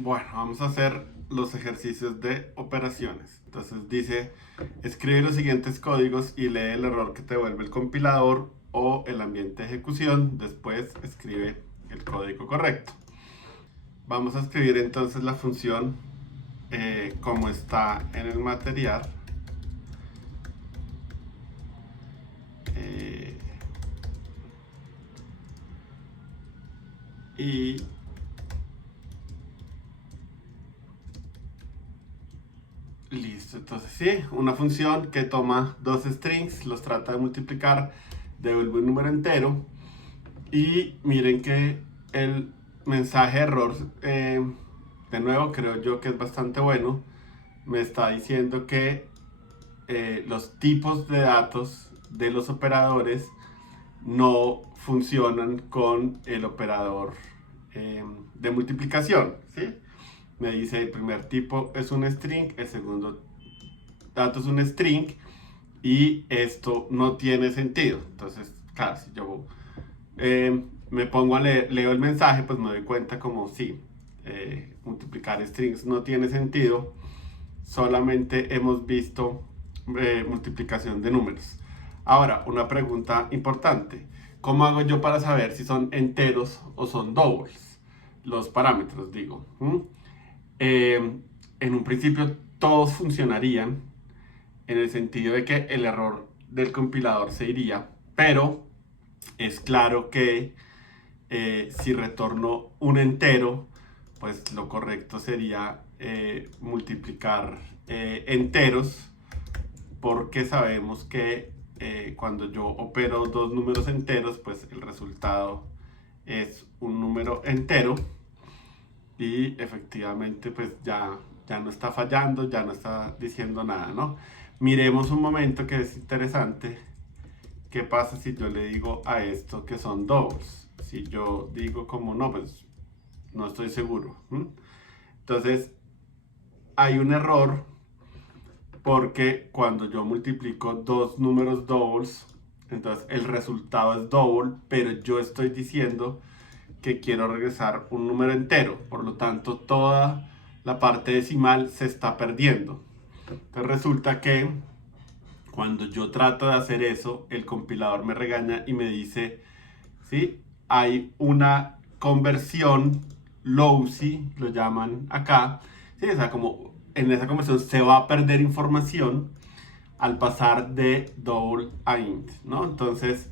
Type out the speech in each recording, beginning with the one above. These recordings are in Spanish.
Bueno, vamos a hacer los ejercicios de operaciones. Entonces dice, escribe los siguientes códigos y lee el error que te devuelve el compilador o el ambiente de ejecución. Después escribe el código correcto. Vamos a escribir entonces la función como está en el material. Y listo, entonces sí, una función que toma dos strings, los trata de multiplicar, devuelve un número entero. Y miren que el mensaje de error, de nuevo, creo yo que es bastante bueno. Me está diciendo que los tipos de datos de los operadores no funcionan con el operador de multiplicación, ¿sí? Me dice el primer tipo es un string, el segundo dato es un string y esto no tiene sentido. Entonces, claro, si yo me pongo a leer, leo el mensaje, pues me doy cuenta como sí, multiplicar strings no tiene sentido, solamente hemos visto multiplicación de números. Ahora, una pregunta importante. ¿Cómo hago yo para saber si son enteros o son doubles? Los parámetros, digo. En un principio todos funcionarían en el sentido de que el error del compilador se iría, pero es claro que si retorno un entero, pues lo correcto sería multiplicar enteros, porque sabemos que cuando yo opero dos números enteros, pues el resultado es un número entero y efectivamente pues ya no está fallando, ya no está diciendo nada, ¿no? Miremos un momento que es interesante. ¿Qué pasa si yo le digo a esto que son doubles? Si yo digo como no, pues no estoy seguro. Entonces, hay un error porque cuando yo multiplico dos números doubles, entonces el resultado es double, pero yo estoy diciendo que quiero regresar un número entero. Por lo tanto, toda la parte decimal se está perdiendo. Entonces resulta que cuando yo trato de hacer eso, el compilador me regaña y me dice, ¿sí? Hay una conversión lossy, lo llaman acá, ¿sí? O sea, como en esa conversión se va a perder información al pasar de double a int, ¿no? Entonces,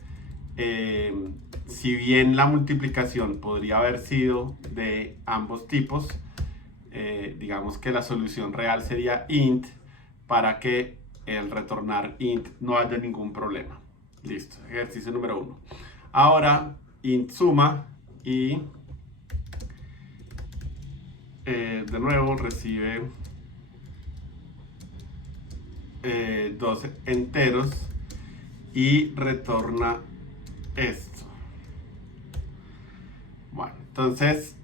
si bien la multiplicación podría haber sido de ambos tipos, digamos que la solución real sería int para que el retornar int no haya ningún problema. Listo, ejercicio número 1. Ahora int suma y de nuevo recibe dos enteros y retorna esto. Bueno, entonces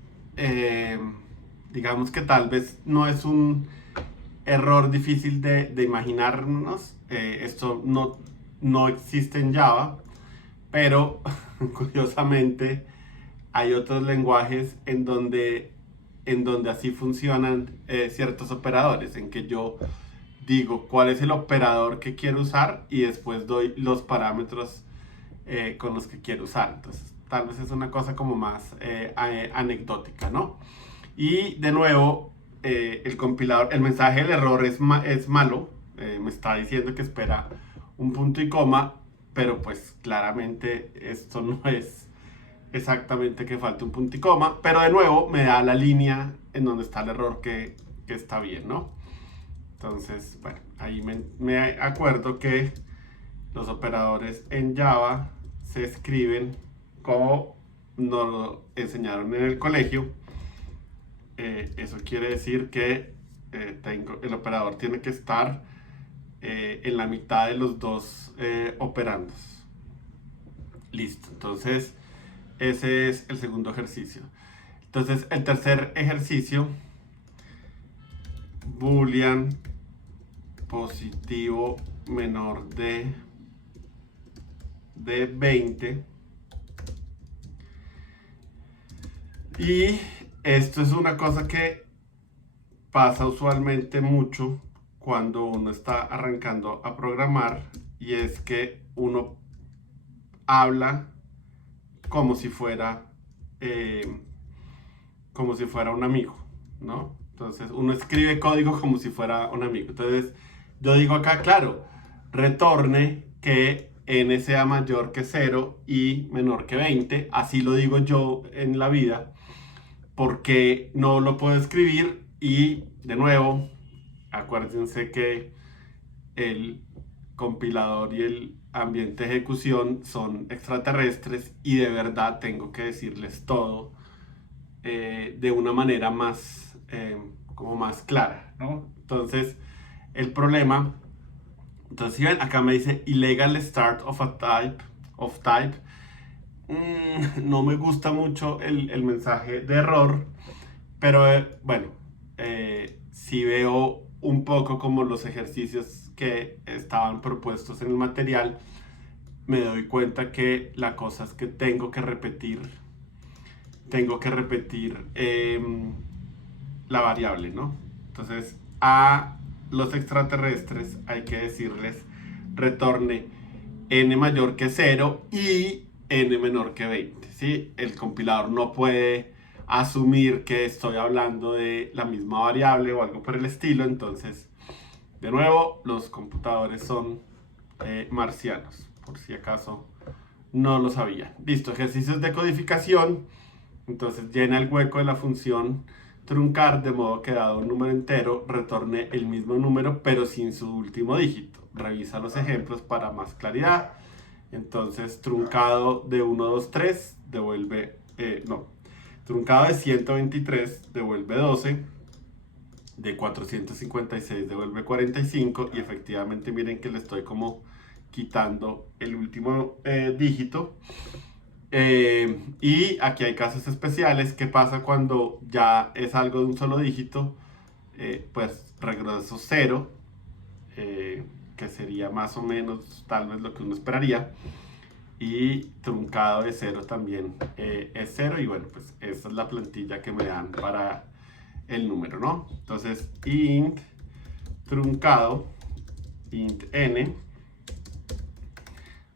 digamos que tal vez no es un error difícil de imaginarnos. Esto no existe en Java, pero curiosamente hay otros lenguajes en donde así funcionan ciertos operadores, en que yo digo cuál es el operador que quiero usar y después doy los parámetros con los que quiero usar. Entonces, tal vez es una cosa como más anecdótica, ¿no? Y de nuevo, el compilador, el mensaje del error es malo, me está diciendo que espera un punto y coma, pero pues claramente esto no es exactamente que falte un punto y coma, pero de nuevo me da la línea en donde está el error que está bien, ¿no? Entonces, bueno, ahí me acuerdo que los operadores en Java se escriben como nos lo enseñaron en el colegio. Eso quiere decir que el operador tiene que estar en la mitad de los dos operandos. Listo, entonces ese es el segundo ejercicio. Entonces el tercer ejercicio, boolean positivo menor de 20. Y esto es una cosa que pasa usualmente mucho cuando uno está arrancando a programar, y es que uno habla como si fuera eh, como si fuera un amigo, ¿no? Entonces uno escribe código como si fuera un amigo. Entonces yo digo acá, claro, retorne que n sea mayor que 0 y menor que 20. Así lo digo yo en la vida, porque no lo puedo escribir. Y de nuevo, acuérdense que el compilador y el ambiente de ejecución son extraterrestres, y de verdad tengo que decirles todo de una manera más, como más clara, ¿no? Entonces, el problema, entonces, si ven, acá me dice illegal start of type. No me gusta mucho el mensaje de error, pero bueno, si veo un poco como los ejercicios que estaban propuestos en el material, me doy cuenta que la cosa es que tengo que repetir la variable, ¿no? Entonces, a los extraterrestres hay que decirles retorne n mayor que 0 y n menor que 20, ¿sí? El compilador no puede asumir que estoy hablando de la misma variable o algo por el estilo. Entonces, de nuevo, los computadores son marcianos, por si acaso no lo sabía. Listo, ejercicios de codificación. Entonces llena el hueco de la función truncar, de modo que dado un número entero retorne el mismo número pero sin su último dígito. Revisa los ejemplos para más claridad. Entonces truncado de 1, 2, 3 devuelve, truncado de 123 devuelve 12, de 456 devuelve 45, y efectivamente miren que le estoy como quitando el último dígito. Y aquí hay casos especiales. ¿Qué pasa cuando ya es algo de un solo dígito? Pues regreso 0, que sería más o menos tal vez lo que uno esperaría. Y truncado de 0 también es 0. Y bueno, pues esta es la plantilla que me dan para el número, ¿no? Entonces, int truncado, int n,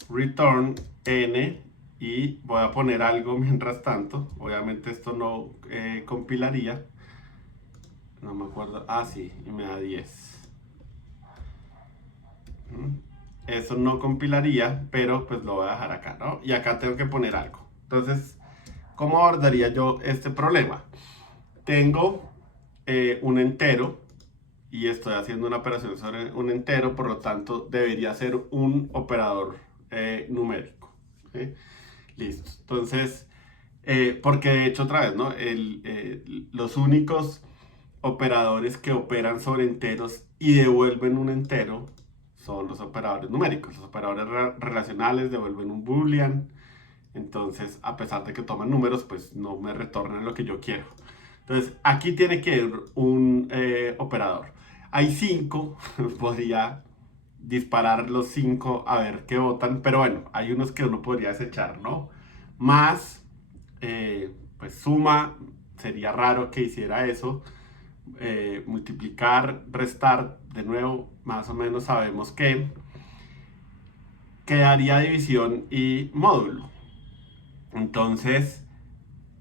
return n. Y voy a poner algo mientras tanto. Obviamente esto no compilaría. No me acuerdo. Ah, sí, y me da 10. Eso no compilaría, pero pues lo voy a dejar acá, ¿no? Y acá tengo que poner algo. Entonces, ¿cómo abordaría yo este problema? Tengo un entero y estoy haciendo una operación sobre un entero, por lo tanto debería ser un operador numérico, ¿sí? Listo. Entonces, porque de hecho, otra vez, ¿no? Los únicos operadores que operan sobre enteros y devuelven un entero son los operadores numéricos. Los operadores relacionales devuelven un boolean. Entonces, a pesar de que toman números, pues no me retornan lo que yo quiero. Entonces, aquí tiene que ir un operador. Hay 5, podría disparar los 5 a ver qué votan, pero bueno, hay unos que uno podría desechar, ¿no? Más, pues suma, sería raro que hiciera eso. Multiplicar, restar, de nuevo, más o menos sabemos que quedaría división y módulo. Entonces,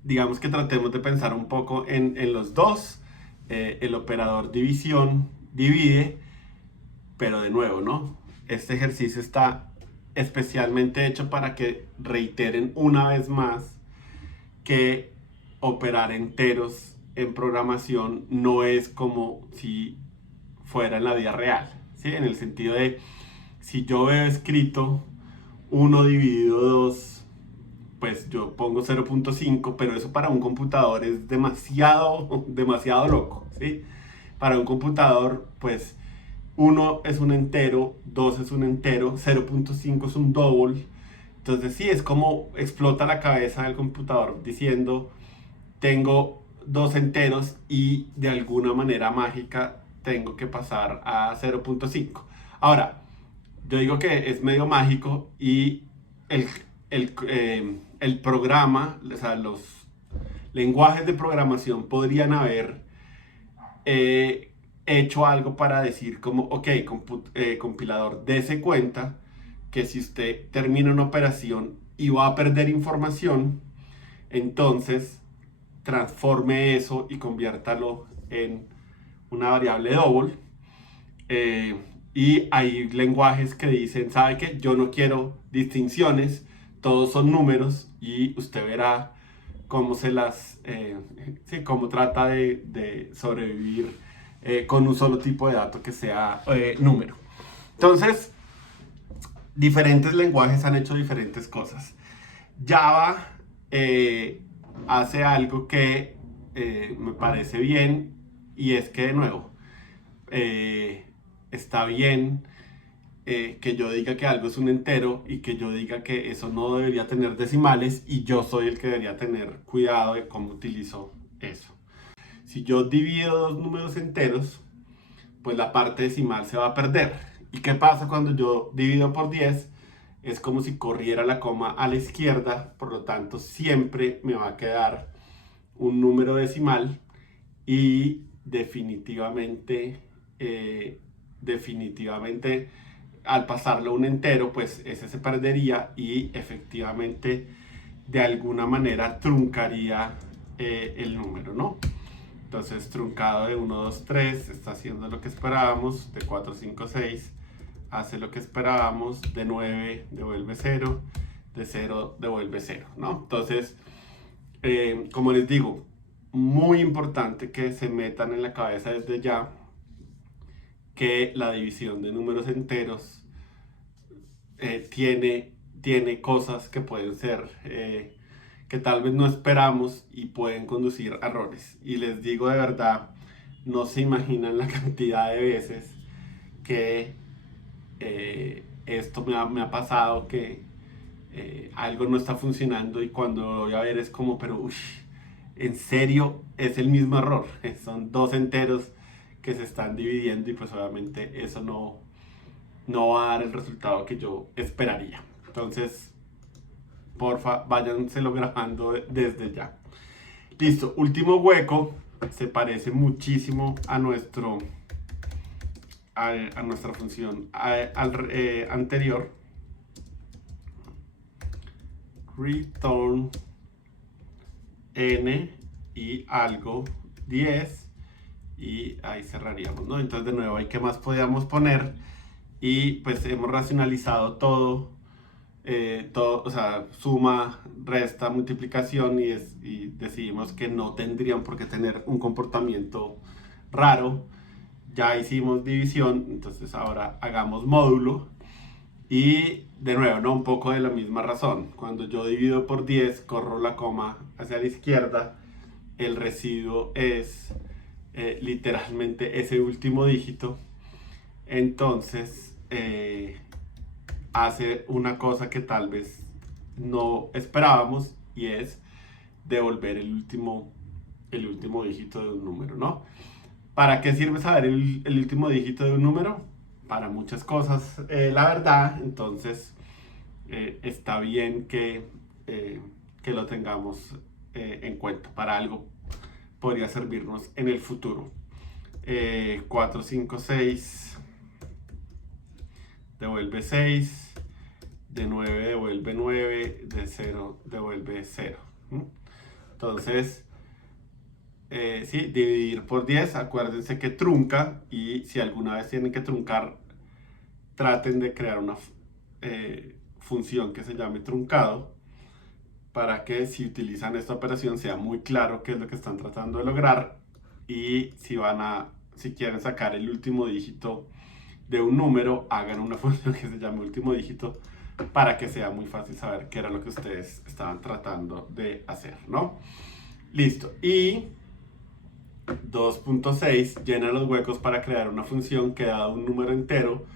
digamos que tratemos de pensar un poco en los dos. El operador división divide, pero de nuevo, ¿no? Este ejercicio está especialmente hecho para que reiteren una vez más que operar enteros en programación no es como si fuera en la vida real, ¿sí? En el sentido de, si yo veo escrito 1 dividido 2, pues yo pongo 0.5, pero eso para un computador es demasiado, demasiado loco, ¿sí? Para un computador, pues 1 es un entero, 2 es un entero, 0.5 es un double. Entonces sí, es como explota la cabeza del computador diciendo, tengo 2 enteros y de alguna manera mágica tengo que pasar a 0.5. Ahora, yo digo que es medio mágico, y el programa, o sea, los lenguajes de programación podrían haber he hecho algo para decir como, ok, compilador, dese cuenta que si usted termina una operación y va a perder información, entonces transforme eso y conviértalo en una variable double. Y hay lenguajes que dicen, ¿sabe qué? Yo no quiero distinciones, todos son números y usted verá cómo sí, cómo trata de sobrevivir con un solo tipo de dato que sea número. Entonces, diferentes lenguajes han hecho diferentes cosas. Java hace algo que me parece bien, y es que de nuevo, está bien que yo diga que algo es un entero y que yo diga que eso no debería tener decimales, y yo soy el que debería tener cuidado de cómo utilizo eso. Si yo divido dos números enteros, pues la parte decimal se va a perder. ¿Y qué pasa cuando yo divido por 10? Es como si corriera la coma a la izquierda, por lo tanto siempre me va a quedar un número decimal, y definitivamente al pasarlo a un entero, pues ese se perdería y efectivamente de alguna manera truncaría el número, ¿no? Entonces, truncado de 1, 2, 3 está haciendo lo que esperábamos, de 4, 5, 6 hace lo que esperábamos, de 9 devuelve 0, de 0 devuelve 0, ¿no? Entonces, como les digo, muy importante que se metan en la cabeza desde ya que la división de números enteros tiene cosas que pueden ser, que tal vez no esperamos y pueden conducir a errores. Y les digo de verdad, no se imaginan la cantidad de veces que esto me ha pasado, que algo no está funcionando y cuando lo voy a ver es como, pero uff, en serio es el mismo error. Son dos enteros que se están dividiendo y pues obviamente eso no va a dar el resultado que yo esperaría. Entonces, porfa, váyanselo grabando desde ya. Listo, último hueco. Se parece muchísimo a nuestra función anterior. Return n y algo 10, y ahí cerraríamos, ¿no? Entonces de nuevo, ¿qué más podíamos poner? Y pues hemos racionalizado todo, o sea, suma, resta, multiplicación, y decidimos que no tendrían por qué tener un comportamiento raro. Ya hicimos división, entonces ahora hagamos módulo. Y de nuevo, ¿no? Un poco de la misma razón. Cuando yo divido por 10, corro la coma hacia la izquierda, el residuo es literalmente ese último dígito. Entonces, hace una cosa que tal vez no esperábamos, y es devolver el último dígito de un número, ¿no? ¿Para qué sirve saber el último dígito de un número? Para muchas cosas, la verdad. Entonces, está bien que lo tengamos en cuenta. Para algo podría servirnos en el futuro. 4, 5, 6 devuelve 6, de 9 devuelve 9, de 0 devuelve 0. Entonces, sí, dividir por 10, acuérdense que trunca, y si alguna vez tienen que truncar, traten de crear una función que se llame truncado, para que si utilizan esta operación sea muy claro qué es lo que están tratando de lograr, y si quieren sacar el último dígito de un número, hagan una función que se llame último dígito, para que sea muy fácil saber qué era lo que ustedes estaban tratando de hacer, ¿no? Listo. Y 2.6 llena los huecos para crear una función que, dado un número entero,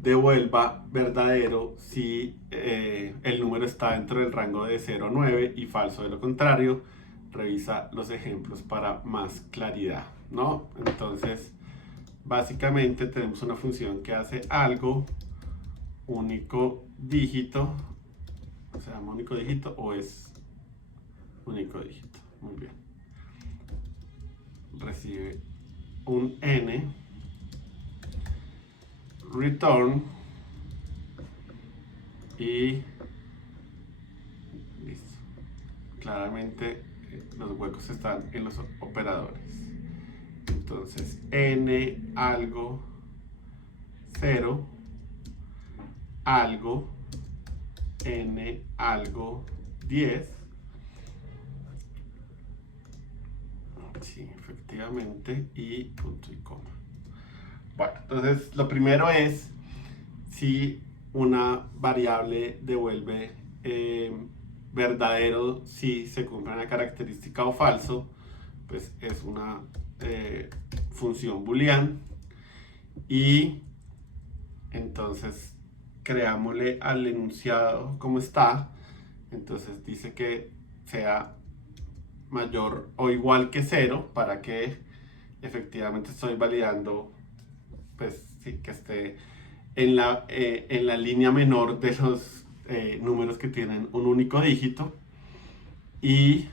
devuelva verdadero si el número está dentro del rango de 0 a 9, y falso de lo contrario. Revisa los ejemplos para más claridad, ¿no? Entonces, básicamente tenemos una función que hace algo único dígito. ¿Se llama único dígito o es único dígito? Muy bien. Recibe un n, return, y listo. Claramente los huecos están en los operadores. Entonces n algo 0, algo, n algo 10. Sí, efectivamente, y punto y coma. Bueno, entonces lo primero es si una variable devuelve verdadero si se cumple una característica o falso, pues es una función boolean. Y entonces creámosle al enunciado como está. Entonces dice que sea mayor o igual que 0 para que efectivamente estoy validando, pues sí, que esté en la línea menor de los números que tienen un único dígito, y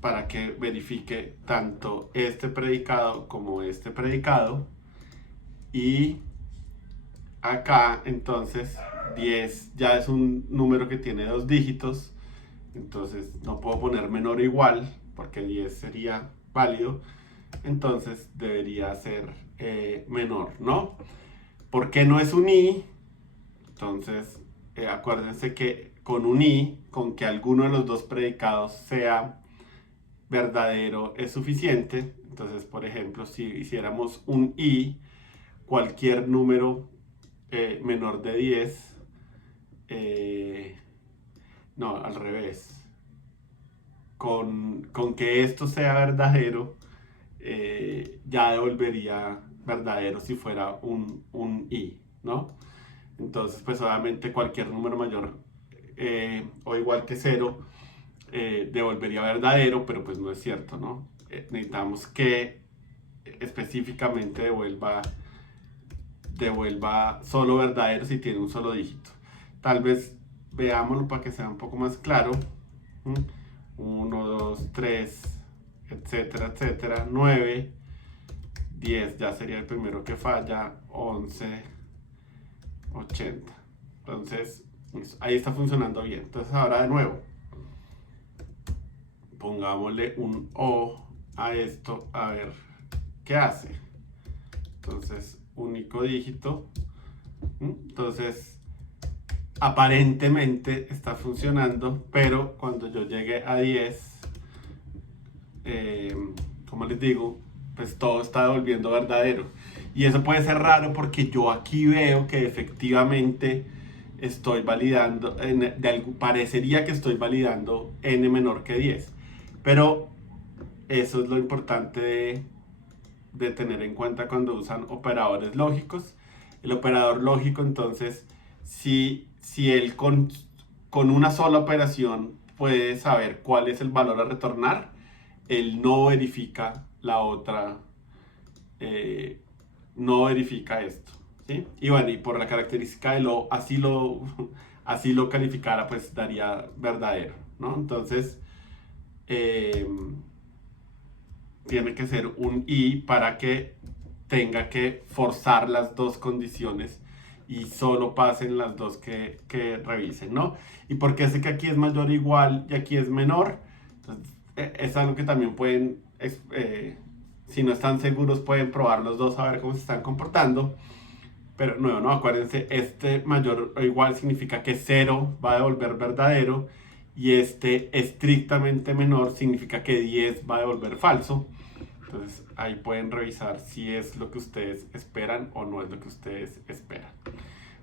para que verifique tanto este predicado como este predicado. Y acá entonces 10 ya es un número que tiene dos dígitos, entonces no puedo poner menor o igual porque 10 sería válido, entonces debería ser menor, ¿no? ¿Por qué no es un i? Entonces acuérdense que con un i, con que alguno de los dos predicados sea verdadero es suficiente. Entonces, por ejemplo, si hiciéramos un i, cualquier número menor de 10, no, al revés, con que esto sea verdadero, ya devolvería verdadero si fuera un i, ¿no? Entonces, pues obviamente cualquier número mayor o igual que 0 devolvería verdadero, pero pues no es cierto, ¿no? Necesitamos que específicamente devuelva solo verdadero si tiene un solo dígito. Tal vez veámoslo para que sea un poco más claro. 1, 2, 3, etcétera, etcétera. 9, 10 ya sería el primero que falla. 11, 80. Entonces, ahí está funcionando bien. Entonces, ahora de nuevo, pongámosle un O a esto, a ver qué hace. Entonces, único dígito. Entonces, aparentemente está funcionando, pero cuando yo llegue a 10, como les digo, pues todo está devolviendo verdadero. Y eso puede ser raro porque yo aquí veo que efectivamente estoy validando, parecería que estoy validando n menor que 10. Pero eso es lo importante de tener en cuenta cuando usan operadores lógicos. El operador lógico, entonces, si él con una sola operación puede saber cuál es el valor a retornar, él no verifica la otra, no verifica esto, ¿sí? Y bueno, y por la característica de así lo calificara, pues daría verdadero, ¿no? Entonces, tiene que ser un i para que tenga que forzar las dos condiciones y solo pasen las dos que revisen, ¿no? Y porque sé que aquí es mayor o igual y aquí es menor, entonces, es algo que también pueden, si no están seguros, pueden probar los dos a ver cómo se están comportando. Pero nuevo, ¿no? Acuérdense, este mayor o igual significa que 0 va a devolver verdadero, y este estrictamente menor significa que 10 va a devolver falso. Entonces ahí pueden revisar si es lo que ustedes esperan o no es lo que ustedes esperan.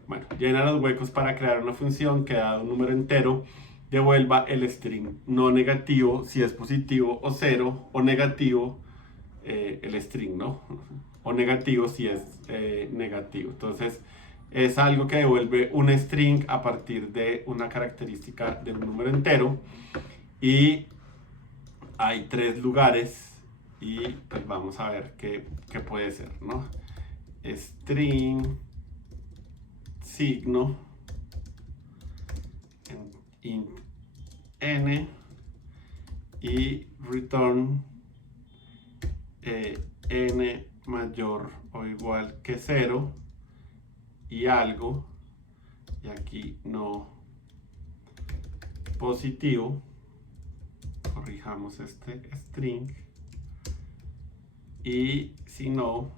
Bueno, llena los huecos para crear una función que, dado un número entero, devuelva el string no negativo si es positivo o 0, o negativo el string, ¿no? O negativo si es negativo. Entonces es algo que devuelve un string a partir de una característica de un número entero, y hay tres lugares, y pues vamos a ver qué puede ser, ¿no? String, signo, int n, y return n mayor o igual que 0 y algo, y aquí no positivo, corrijamos este string, y si no,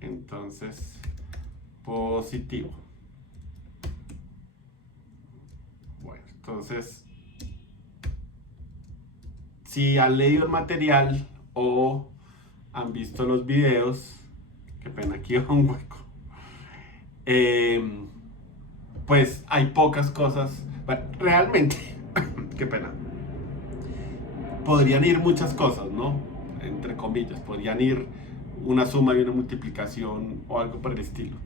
entonces positivo. Bueno, entonces, si han leído el material o han visto los videos, qué pena, aquí va un hueco, pues hay pocas cosas, bueno, realmente, qué pena, podrían ir muchas cosas, ¿no? Entre comillas, podrían ir una suma y una multiplicación o algo por el estilo.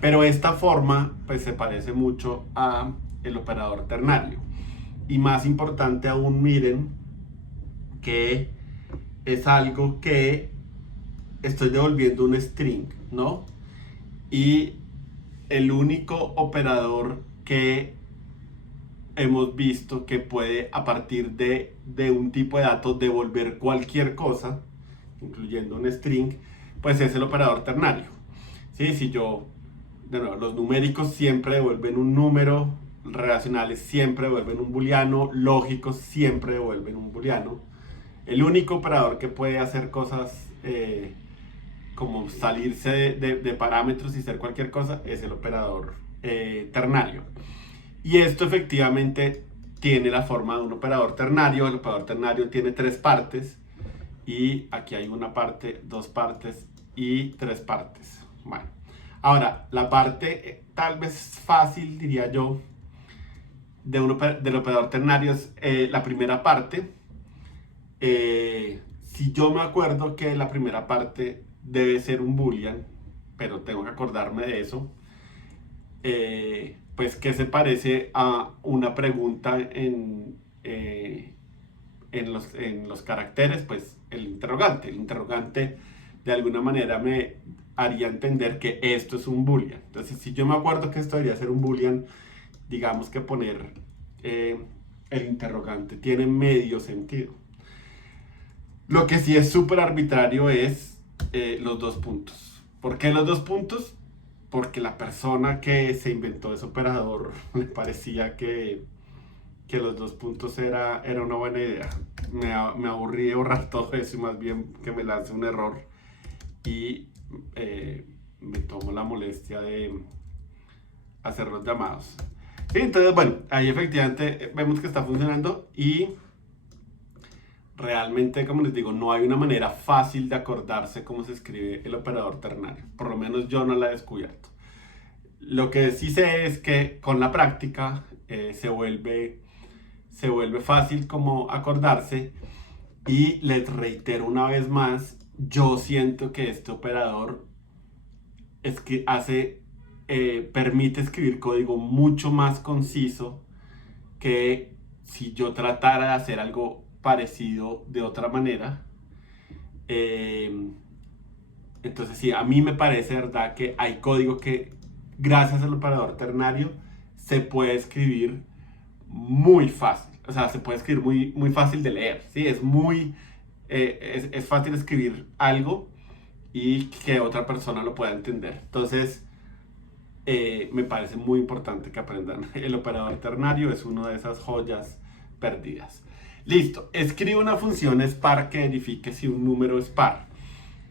Pero esta forma pues se parece mucho a el operador ternario. Y más importante aún, miren que es algo que estoy devolviendo un string, ¿no? Y el único operador que hemos visto que puede a partir de un tipo de datos devolver cualquier cosa, incluyendo un string, pues es el operador ternario. ¿Sí? Si yo, de nuevo, los numéricos siempre devuelven un número, relacionales siempre devuelven un booleano, lógicos siempre devuelven un booleano. El único operador que puede hacer cosas como salirse de parámetros y ser cualquier cosa es el operador ternario. Y esto efectivamente tiene la forma de un operador ternario. El operador ternario tiene 3 partes. Y aquí hay una parte, 2 partes y 3 partes. Bueno, ahora, la parte tal vez fácil, diría yo, del operador ternario es la primera parte. Si yo me acuerdo que la primera parte debe ser un boolean, pero tengo que acordarme de eso, pues que se parece a una pregunta en los caracteres, pues el interrogante. El interrogante de alguna manera me haría entender que esto es un boolean. Entonces, si yo me acuerdo que esto debería ser un boolean, digamos que poner el interrogante tiene medio sentido. Lo que sí es súper arbitrario es los 2 puntos. ¿Por qué los 2 puntos? Porque la persona que se inventó ese operador le parecía que los 2 puntos era una buena idea. Me aburrí de borrar todo eso y más bien que me lance un error y me tomo la molestia de hacer los llamados. Sí, entonces, bueno, ahí efectivamente vemos que está funcionando y realmente, como les digo, no hay una manera fácil de acordarse cómo se escribe el operador ternario. Por lo menos yo no la he descubierto. Lo que sí sé es que con la práctica se vuelve fácil como acordarse. Y les reitero una vez más, yo siento que este operador es que permite escribir código mucho más conciso que si yo tratara de hacer algo parecido de otra manera. Entonces sí, a mí me parece, ¿verdad?, que hay código que gracias al operador ternario se puede escribir muy fácil. O sea, se puede escribir muy, muy fácil de leer, ¿sí? Es fácil escribir algo y que otra persona lo pueda entender. Entonces, me parece muy importante que aprendan. El operador ternario es una de esas joyas perdidas. Listo, escribe una función spar que verifique si un número es par.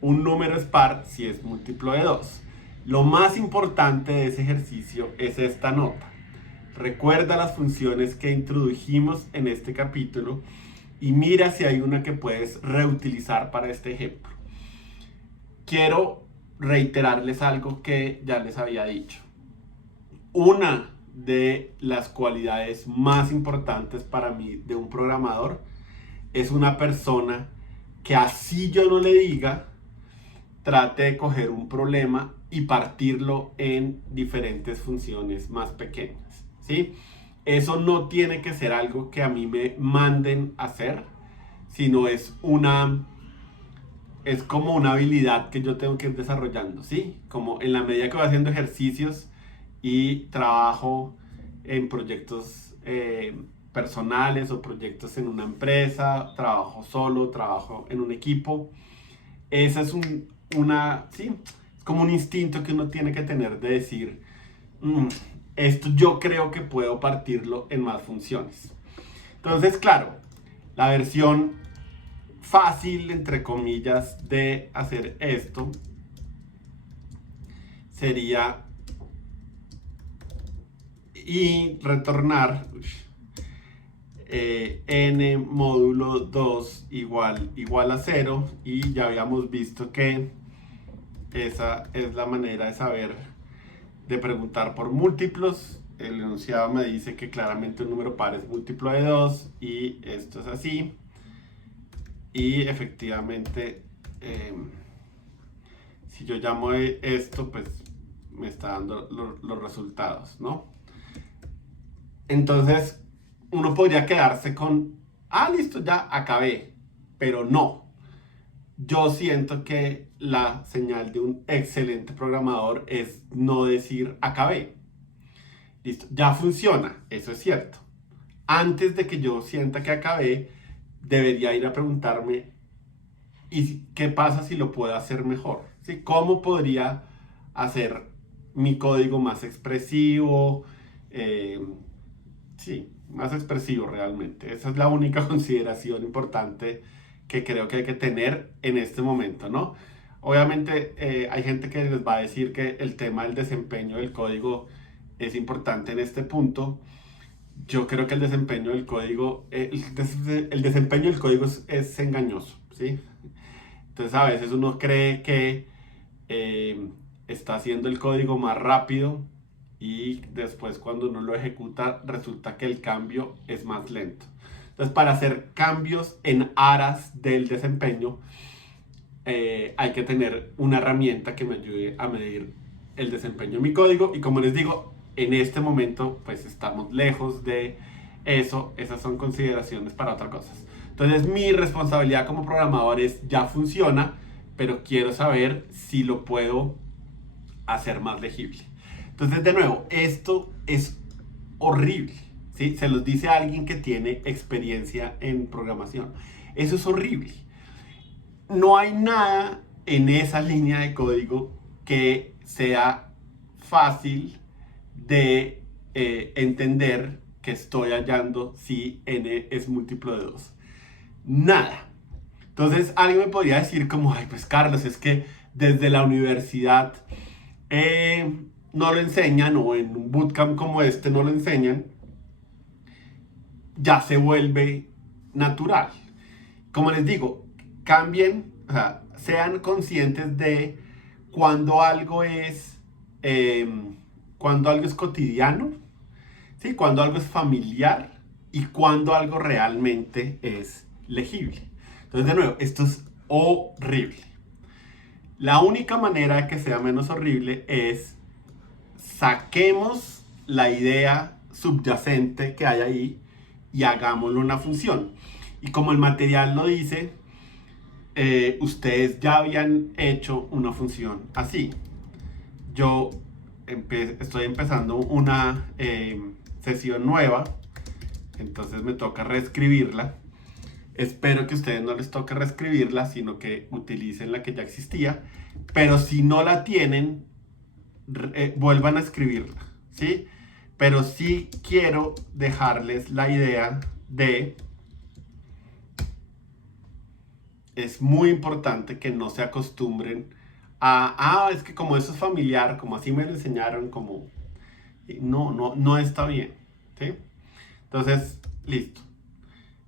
Un número es par si es múltiplo de 2. Lo más importante de ese ejercicio es esta nota. Recuerda las funciones que introdujimos en este capítulo y mira si hay una que puedes reutilizar para este ejemplo. Quiero reiterarles algo que ya les había dicho. Una de las cualidades más importantes para mí de un programador es una persona que, así yo no le diga, trate de coger un problema y partirlo en diferentes funciones más pequeñas, ¿sí? Eso no tiene que ser algo que a mí me manden a hacer, sino es como una habilidad que yo tengo que ir desarrollando, ¿sí? Como en la medida que voy haciendo ejercicios y trabajo en proyectos personales o proyectos en una empresa, trabajo solo, trabajo en un equipo, esa es sí, es como un instinto que uno tiene que tener de decir, "Mm, esto yo creo que puedo partirlo en más funciones". Entonces, claro, la versión fácil, entre comillas, de hacer esto sería y retornar n módulo 2 igual a 0, y ya habíamos visto que esa es la manera de saber, de preguntar por múltiplos. El enunciado me dice que claramente un número par es múltiplo de 2 y esto es así. Y efectivamente, si yo llamo esto, pues me está dando los resultados, ¿no? Entonces, uno podría quedarse con, listo, ya acabé, pero no. Yo siento que la señal de un excelente programador es no decir acabé. Listo, ya funciona, eso es cierto. Antes de que yo sienta que acabé, debería ir a preguntarme, ¿y qué pasa si lo puedo hacer mejor? ¿Sí? ¿Cómo podría hacer mi código más expresivo? Eh, sí, más expresivo realmente. Esa es la única consideración importante que creo que hay que tener en este momento, ¿no? Obviamente hay gente que les va a decir que el tema del desempeño del código es importante en este punto. Yo creo que el desempeño del código, el desempeño del código es engañoso, ¿sí? Entonces a veces uno cree que eh, está haciendo el código más rápido, y después cuando uno lo ejecuta resulta que el cambio es más lento. Entonces, para hacer cambios en aras del desempeño, hay que tener una herramienta que me ayude a medir el desempeño de mi código, y como les digo, en este momento pues estamos lejos de eso. Esas son consideraciones para otras cosas. Entonces, mi responsabilidad como programador es, ya funciona, pero quiero saber si lo puedo hacer más legible. Entonces, de nuevo, esto es horrible, ¿sí? Se los dice a alguien que tiene experiencia en programación. Eso es horrible. No hay nada en esa línea de código que sea fácil de entender que estoy hallando si n es múltiplo de 2. Nada. Entonces alguien me podría decir como, ay, pues Carlos, es que desde la universidad no lo enseñan, o en un bootcamp como este no lo enseñan, ya se vuelve natural. Como les digo, cambien, o sea, sean conscientes de cuando algo es, eh, cuando algo es cotidiano, ¿sí? Cuando algo es familiar y cuando algo realmente es legible. Entonces, de nuevo, esto es horrible. La única manera de que sea menos horrible es saquemos la idea subyacente que hay ahí y hagámoslo una función. Y como el material lo dice, ustedes ya habían hecho una función así. Yo estoy empezando una sesión nueva, entonces me toca reescribirla. Espero que a ustedes no les toque reescribirla, sino que utilicen la que ya existía. Pero si no la tienen, vuelvan a escribirla, ¿sí? Pero sí quiero dejarles la idea de, es muy importante que no se acostumbren a, es que como eso es familiar, como así me lo enseñaron, como, no está bien, ¿sí? Entonces, listo.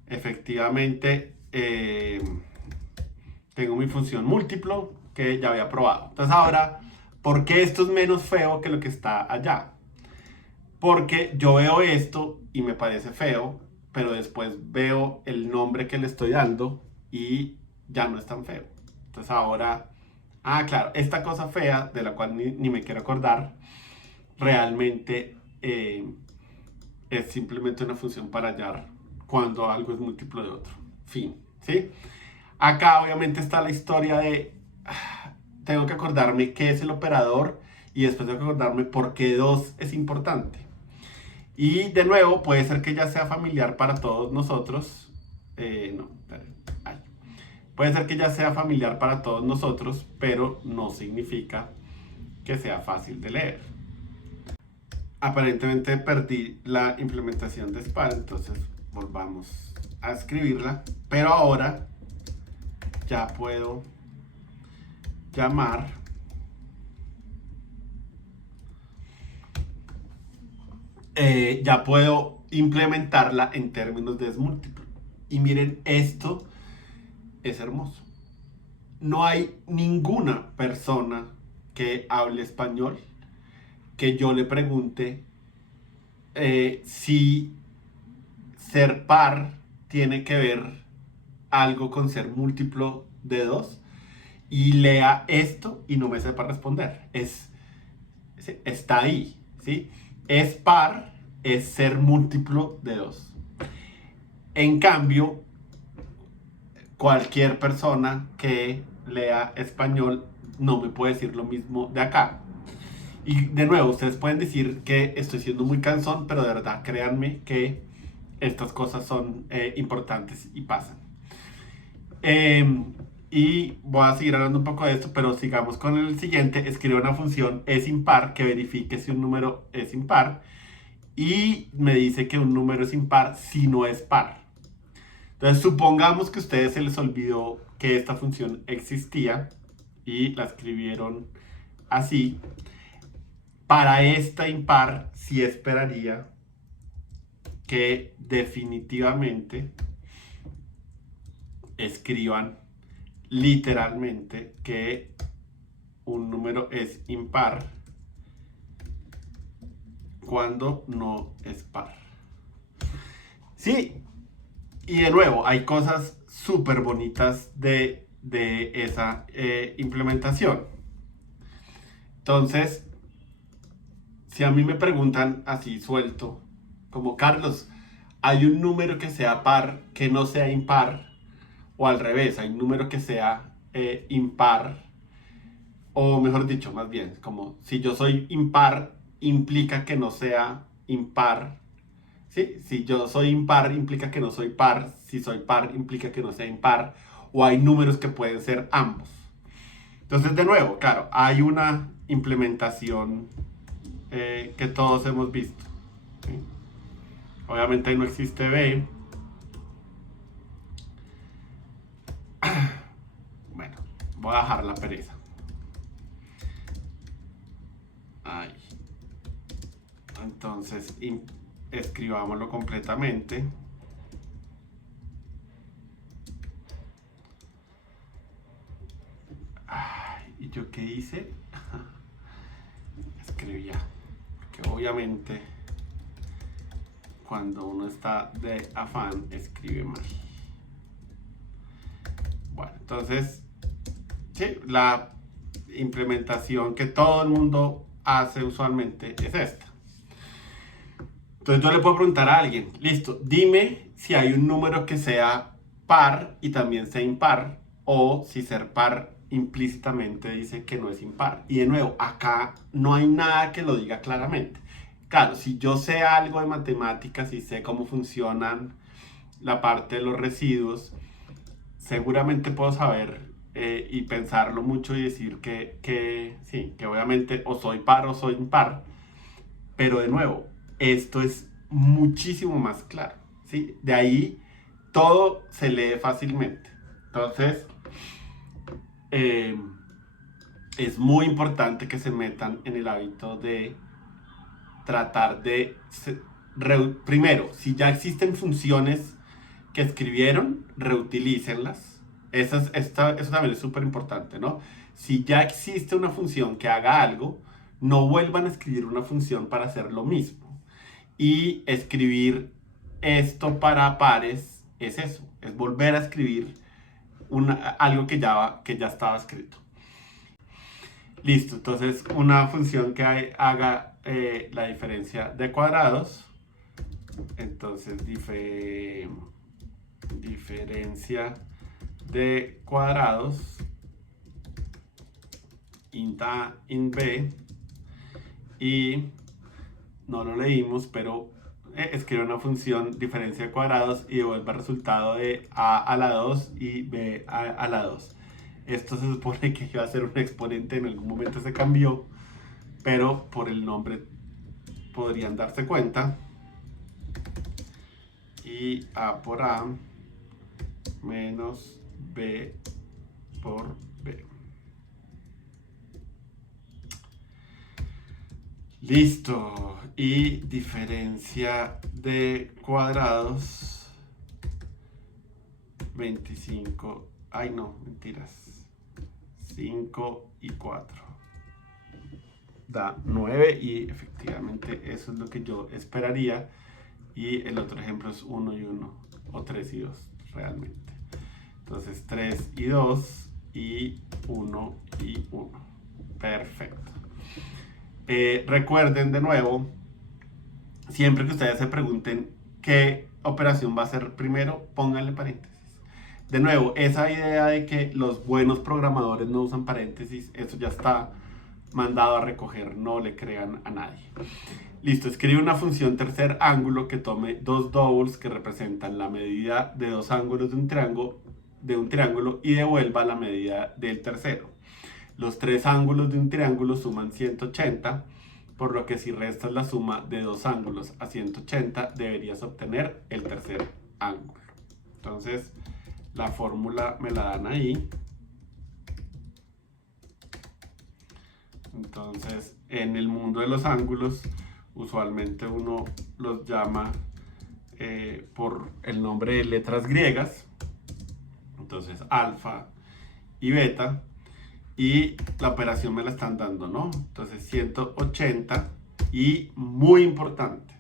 Efectivamente, tengo mi función múltiplo que ya había probado. Entonces ahora, ¿por qué esto es menos feo que lo que está allá? Porque yo veo esto y me parece feo, pero después veo el nombre que le estoy dando y ya no es tan feo. Entonces ahora, claro, esta cosa fea, de la cual ni me quiero acordar, realmente es simplemente una función para hallar cuando algo es múltiplo de otro. Fin, ¿sí? Acá obviamente está la historia de, tengo que acordarme qué es el operador, y después tengo que acordarme por qué 2 es importante. Y de nuevo, puede ser que ya sea familiar para todos nosotros. No, ay. Puede ser que ya sea familiar para todos nosotros, pero no significa que sea fácil de leer. Aparentemente perdí la implementación de SPAR, entonces volvamos a escribirla, pero ahora ya puedo llamar ya puedo implementarla en términos de múltiplo. Y miren, esto es hermoso. No hay ninguna persona que hable español que yo le pregunte si ser par tiene que ver algo con ser múltiplo de 2 y lea esto y no me sepa responder. Está ahí, ¿sí? Es par, es ser múltiplo de 2. En cambio, cualquier persona que lea español no me puede decir lo mismo de acá. Y de nuevo, ustedes pueden decir que estoy siendo muy cansón, pero de verdad, créanme que estas cosas son importantes y pasan. Y voy a seguir hablando un poco de esto, pero sigamos con el siguiente. Escribe una función es impar que verifique si un número es impar y me dice que un número es impar si no es par. Entonces supongamos que a ustedes se les olvidó que esta función existía y la escribieron así. Para esta impar sí esperaría que definitivamente escriban literalmente que un número es impar cuando no es par. Sí, y de nuevo, hay cosas súper bonitas de esa implementación. Entonces, si a mí me preguntan así suelto, como Carlos, ¿hay un número que sea par que no sea impar? O al revés, hay un número que sea impar, o mejor dicho, más bien, como si yo soy impar, implica que no sea impar. ¿Sí? Si yo soy impar, implica que no soy par. Si soy par, implica que no sea impar. O hay números que pueden ser ambos. Entonces, de nuevo, claro, hay una implementación que todos hemos visto. ¿Sí? Obviamente ahí no existe B. Bueno, voy a dejar la pereza. Ahí. Entonces, escribámoslo completamente. Ay, ¿y yo qué hice? Escribía. Porque obviamente cuando uno está de afán escribe mal. Bueno, entonces, sí, la implementación que todo el mundo hace usualmente es esta. Entonces yo le puedo preguntar a alguien, listo, dime si hay un número que sea par y también sea impar, o si ser par implícitamente dice que no es impar. Y de nuevo, acá no hay nada que lo diga claramente. Claro, si yo sé algo de matemáticas y sé cómo funcionan la parte de los residuos, seguramente puedo saber y pensarlo mucho y decir sí, que obviamente o soy par o soy impar. Pero de nuevo, esto es muchísimo más claro, ¿sí? De ahí todo se lee fácilmente. Entonces, eh, es muy importante que se metan en el hábito de tratar de, primero, si ya existen funciones que escribieron, reutilícenlas. Eso también es súper importante, ¿no? Si ya existe una función que haga algo, no vuelvan a escribir una función para hacer lo mismo. Y escribir esto para pares es eso, es volver a escribir algo que ya estaba escrito. Listo, entonces una función que haga la diferencia de cuadrados. Entonces, diferencia de cuadrados int a, int b, y no lo leímos, pero escribe una función diferencia de cuadrados y devuelva el resultado de a a la 2 y b a la 2. Esto se supone que iba a ser un exponente, en algún momento se cambió, pero por el nombre podrían darse cuenta. Y a por a menos b por b. Listo. Y diferencia de cuadrados 25. Ay, no, mentiras. 5 y 4. Da 9 y efectivamente eso es lo que yo esperaría. Y el otro ejemplo es 1 y 1 o 3 y 2 realmente. Entonces 3 y 2 y 1 y 1. Perfecto. Recuerden de nuevo, siempre que ustedes se pregunten qué operación va a ser primero, pónganle paréntesis. De nuevo, esa idea de que los buenos programadores no usan paréntesis, eso ya está mandado a recoger, no le crean a nadie. Listo, escribe una función tercer ángulo que tome dos doubles que representan la medida de dos ángulos de un triángulo y devuelva la medida del tercero. Los tres ángulos de un triángulo suman 180, por lo que si restas la suma de dos ángulos a 180, deberías obtener el tercer ángulo. Entonces, la fórmula me la dan ahí. Entonces, en el mundo de los ángulos, usualmente uno los llama por el nombre de letras griegas. Entonces, alfa y beta. Y la operación me la están dando, ¿no? Entonces 180 y muy importante,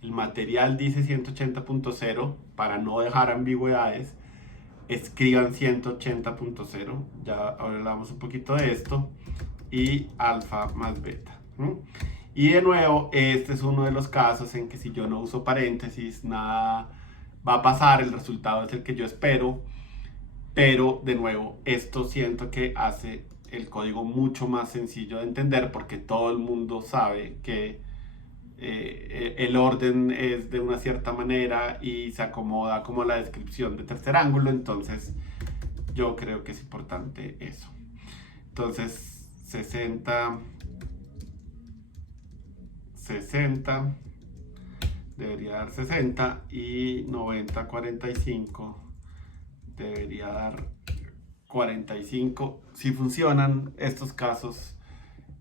el material dice 180.0, para no dejar ambigüedades, escriban 180.0, ya hablamos un poquito de esto, y alfa más beta. Y de nuevo, este es uno de los casos en que si yo no uso paréntesis, nada va a pasar, el resultado es el que yo espero. Pero de nuevo, esto siento que hace el código mucho más sencillo de entender porque todo el mundo sabe que el orden es de una cierta manera y se acomoda como la descripción de tercer ángulo. Entonces yo creo que es importante eso. Entonces 60 debería dar 60 y 90 45 debería dar 45. Si funcionan estos casos,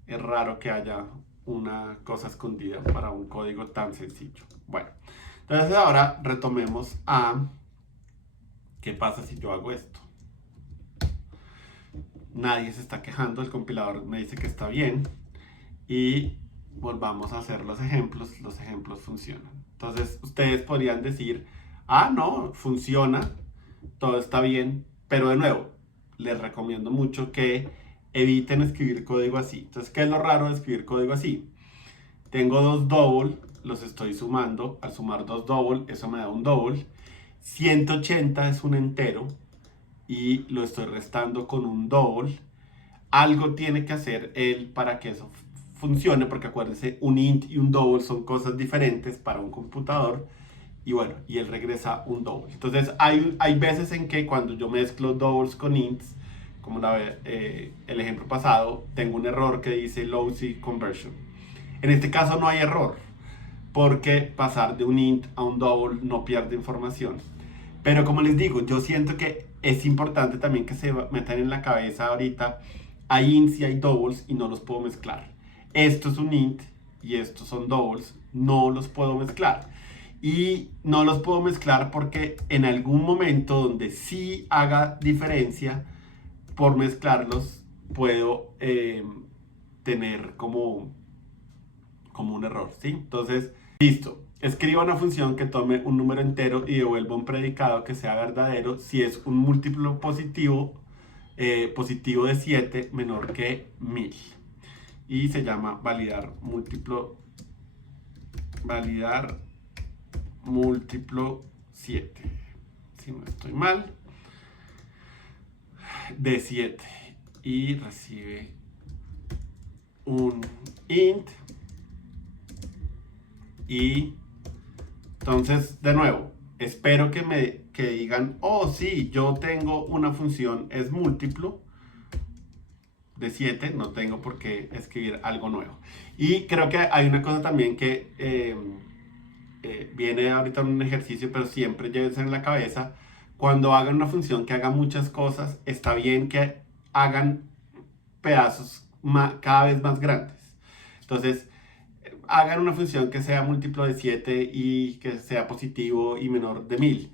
es raro que haya una cosa escondida para un código tan sencillo. Bueno, entonces ahora retomemos a qué pasa si yo hago esto. Nadie se está quejando, el compilador me dice que está bien. Y volvamos a hacer los ejemplos funcionan. Entonces ustedes podrían decir, ah, no, funciona, todo está bien, pero de nuevo, les recomiendo mucho que eviten escribir código así. Entonces, ¿qué es lo raro de escribir código así? Tengo dos double, los estoy sumando, al sumar dos double, eso me da un double. 180 es un entero y lo estoy restando con un double. Algo tiene que hacer él para que eso funcione, porque acuérdense, un int y un double son cosas diferentes para un computador. Y bueno, y él regresa un double. Entonces hay veces en que cuando yo mezclo doubles con ints, como el ejemplo pasado, tengo un error que dice lossy conversion. En este caso no hay error, porque pasar de un int a un double no pierde información. Pero como les digo, yo siento que es importante también que se metan en la cabeza ahorita, hay ints y hay doubles y no los puedo mezclar. Esto es un int y estos son doubles, no los puedo mezclar. Y no los puedo mezclar porque en algún momento donde sí haga diferencia, por mezclarlos puedo tener como un error, ¿sí? Entonces, listo. Escriba una función que tome un número entero y devuelva un predicado que sea verdadero si es un múltiplo positivo de 7 menor que 1000. Y se llama validar múltiplo 7, si no estoy mal, de 7, y recibe un int y Entonces, de nuevo, espero que digan, oh sí, yo tengo una función es múltiplo de 7, no tengo por qué escribir algo nuevo. Y creo que hay una cosa también que viene ahorita en un ejercicio, pero siempre llévense en la cabeza, cuando hagan una función que haga muchas cosas, está bien que hagan pedazos cada vez más grandes. Entonces, hagan una función que sea múltiplo de 7 y que sea positivo y menor de 1000.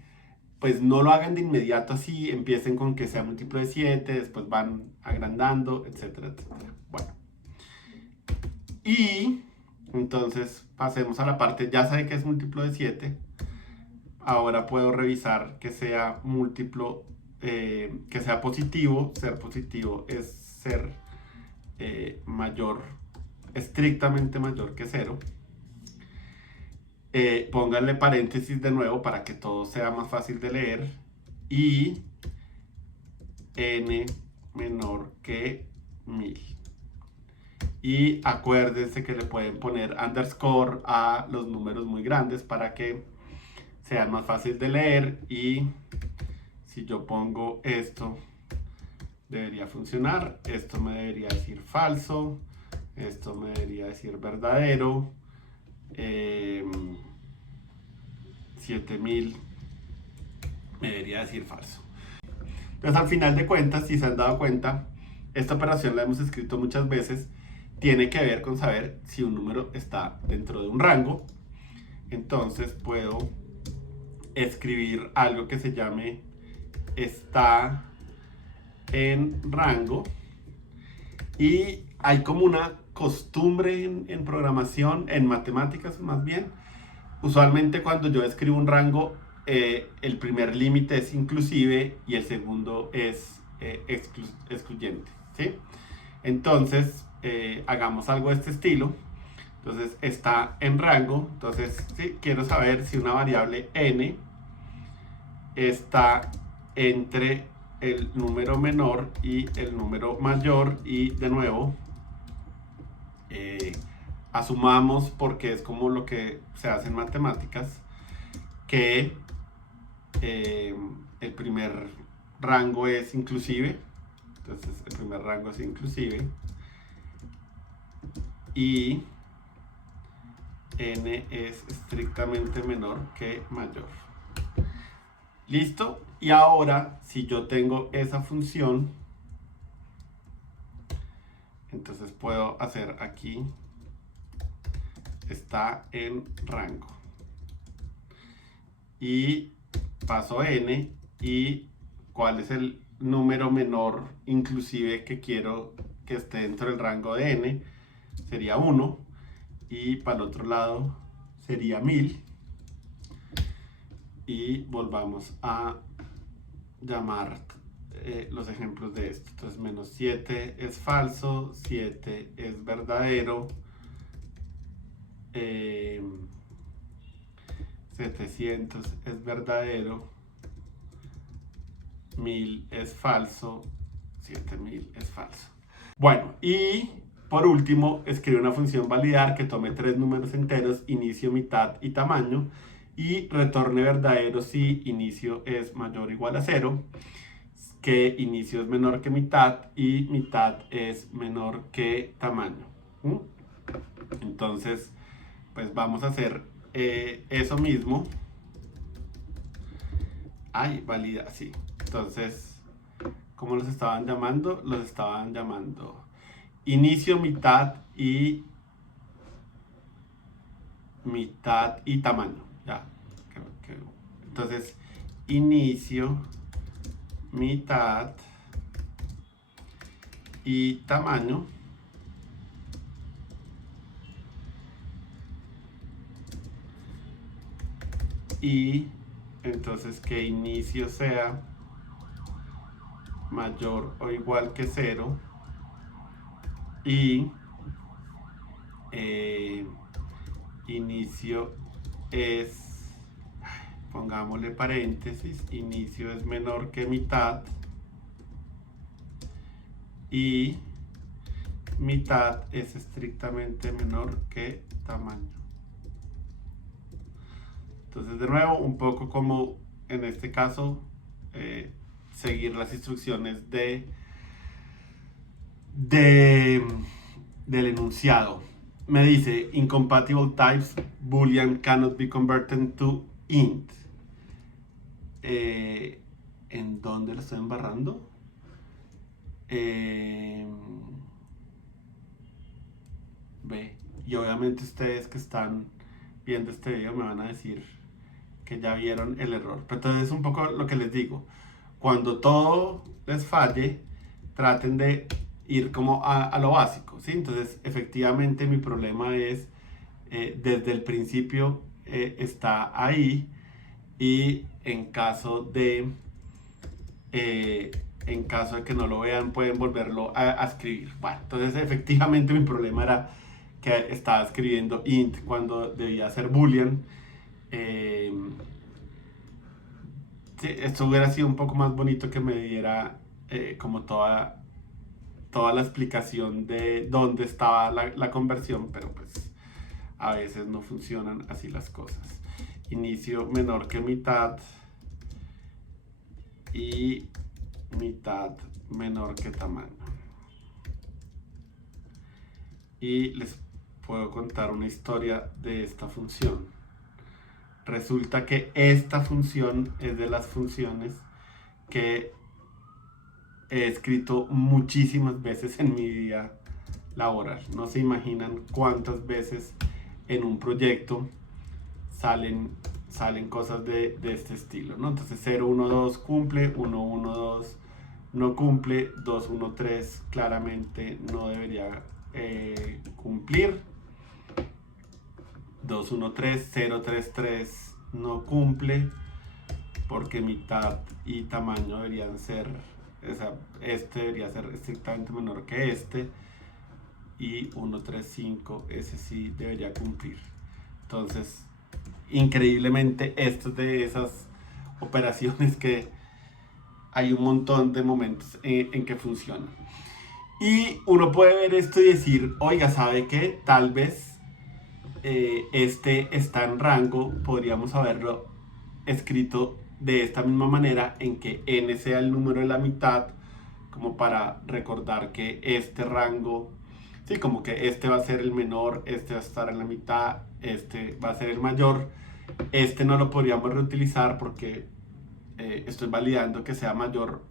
Pues no lo hagan de inmediato así, empiecen con que sea múltiplo de 7, después van agrandando, etcétera, etcétera. Bueno, y entonces pasemos a la parte, ya saben que es múltiplo de 7, ahora puedo revisar que sea múltiplo, que sea positivo. Ser positivo es ser mayor, estrictamente mayor que 0. Pónganle paréntesis de nuevo para que todo sea más fácil de leer. Y n menor que 1000. Y acuérdense que le pueden poner underscore a los números muy grandes para que sean más fácil de leer. Y si yo pongo esto, debería funcionar. Esto me debería decir falso. Esto me debería decir verdadero. 7000 me debería decir falso. Entonces, al final de cuentas, si se han dado cuenta, esta operación la hemos escrito muchas veces. Tiene que ver con saber si un número está dentro de un rango. Entonces puedo escribir algo que se llame está en rango. Y hay como una costumbre en programación, en matemáticas más bien. Usualmente cuando yo escribo un rango, el primer límite es inclusive y el segundo es excluyente, ¿sí? Entonces, hagamos algo de este estilo. Entonces, está en rango. Entonces, ¿sí? Quiero saber si una variable n está entre el número menor y el número mayor. Y de nuevo, asumamos, porque es como lo que se hace en matemáticas, que el primer rango es inclusive. Entonces el primer rango es inclusive. Y n es estrictamente menor que mayor. ¿Listo? Y ahora, si yo tengo esa función, entonces puedo hacer aquí, está en rango. Y paso n, y cuál es el número menor inclusive que quiero que esté dentro del rango de n, sería 1. Y para el otro lado sería 1000. Y volvamos a llamar los ejemplos de esto. Entonces, menos 7 es falso, 7 es verdadero, 700 es verdadero, 1000 es falso, 7000 es falso. Bueno, y por último, escribe una función validar que tome 3 números enteros, inicio, mitad y tamaño, y retorne verdadero si inicio es mayor o igual a 0, que inicio es menor que mitad y mitad es menor que tamaño. Entonces, pues vamos a hacer eso mismo. Valida, sí. Entonces, ¿cómo los estaban llamando? Los estaban llamando inicio, mitad y tamaño. Ya. Entonces, inicio, mitad y tamaño. Y entonces que inicio sea mayor o igual que 0 y inicio es, pongámosle paréntesis, inicio es menor que mitad y mitad es estrictamente menor que tamaño. Entonces, de nuevo, un poco como en este caso, seguir las instrucciones de, del enunciado. Me dice, incompatible types, boolean cannot be converted to int. ¿En dónde lo estoy embarrando? Ve, y obviamente ustedes que están viendo este video me van a decir que ya vieron el error. Pero entonces es un poco lo que les digo. Cuando todo les falle, traten de ir como a lo básico, ¿sí? Entonces, efectivamente, mi problema es, desde el principio está ahí, y en caso de que no lo vean, pueden volverlo a escribir. Bueno, entonces, efectivamente, mi problema era que estaba escribiendo int cuando debía ser boolean. Eh, sí, esto hubiera sido un poco más bonito que me diera como toda la explicación de dónde estaba la conversión, pero pues a veces no funcionan así las cosas. Inicio menor que mitad y mitad menor que tamaño. Y les puedo contar una historia de esta función. Resulta que esta función es de las funciones que he escrito muchísimas veces en mi vida laboral. No se imaginan cuántas veces en un proyecto salen cosas de este estilo, ¿no? Entonces 0, 1, 2 cumple, 1, 1, 2 no cumple, 2, 1, 3 claramente no debería cumplir, 2, 1, 3, 0, 3, 3 no cumple, porque mitad y tamaño deberían ser, o sea, este debería ser estrictamente menor que este, y 1, 3, 5, ese sí debería cumplir. Entonces, increíblemente, esto es de esas operaciones que hay un montón de momentos en que funcionan. Y uno puede ver esto y decir, oiga, ¿sabe qué? Tal vez este está en rango, podríamos haberlo escrito de esta misma manera, en que n sea el número de la mitad, como para recordar que este rango, sí, como que este va a ser el menor, este va a estar en la mitad, este va a ser el mayor. Este no lo podríamos reutilizar porque estoy validando que sea mayor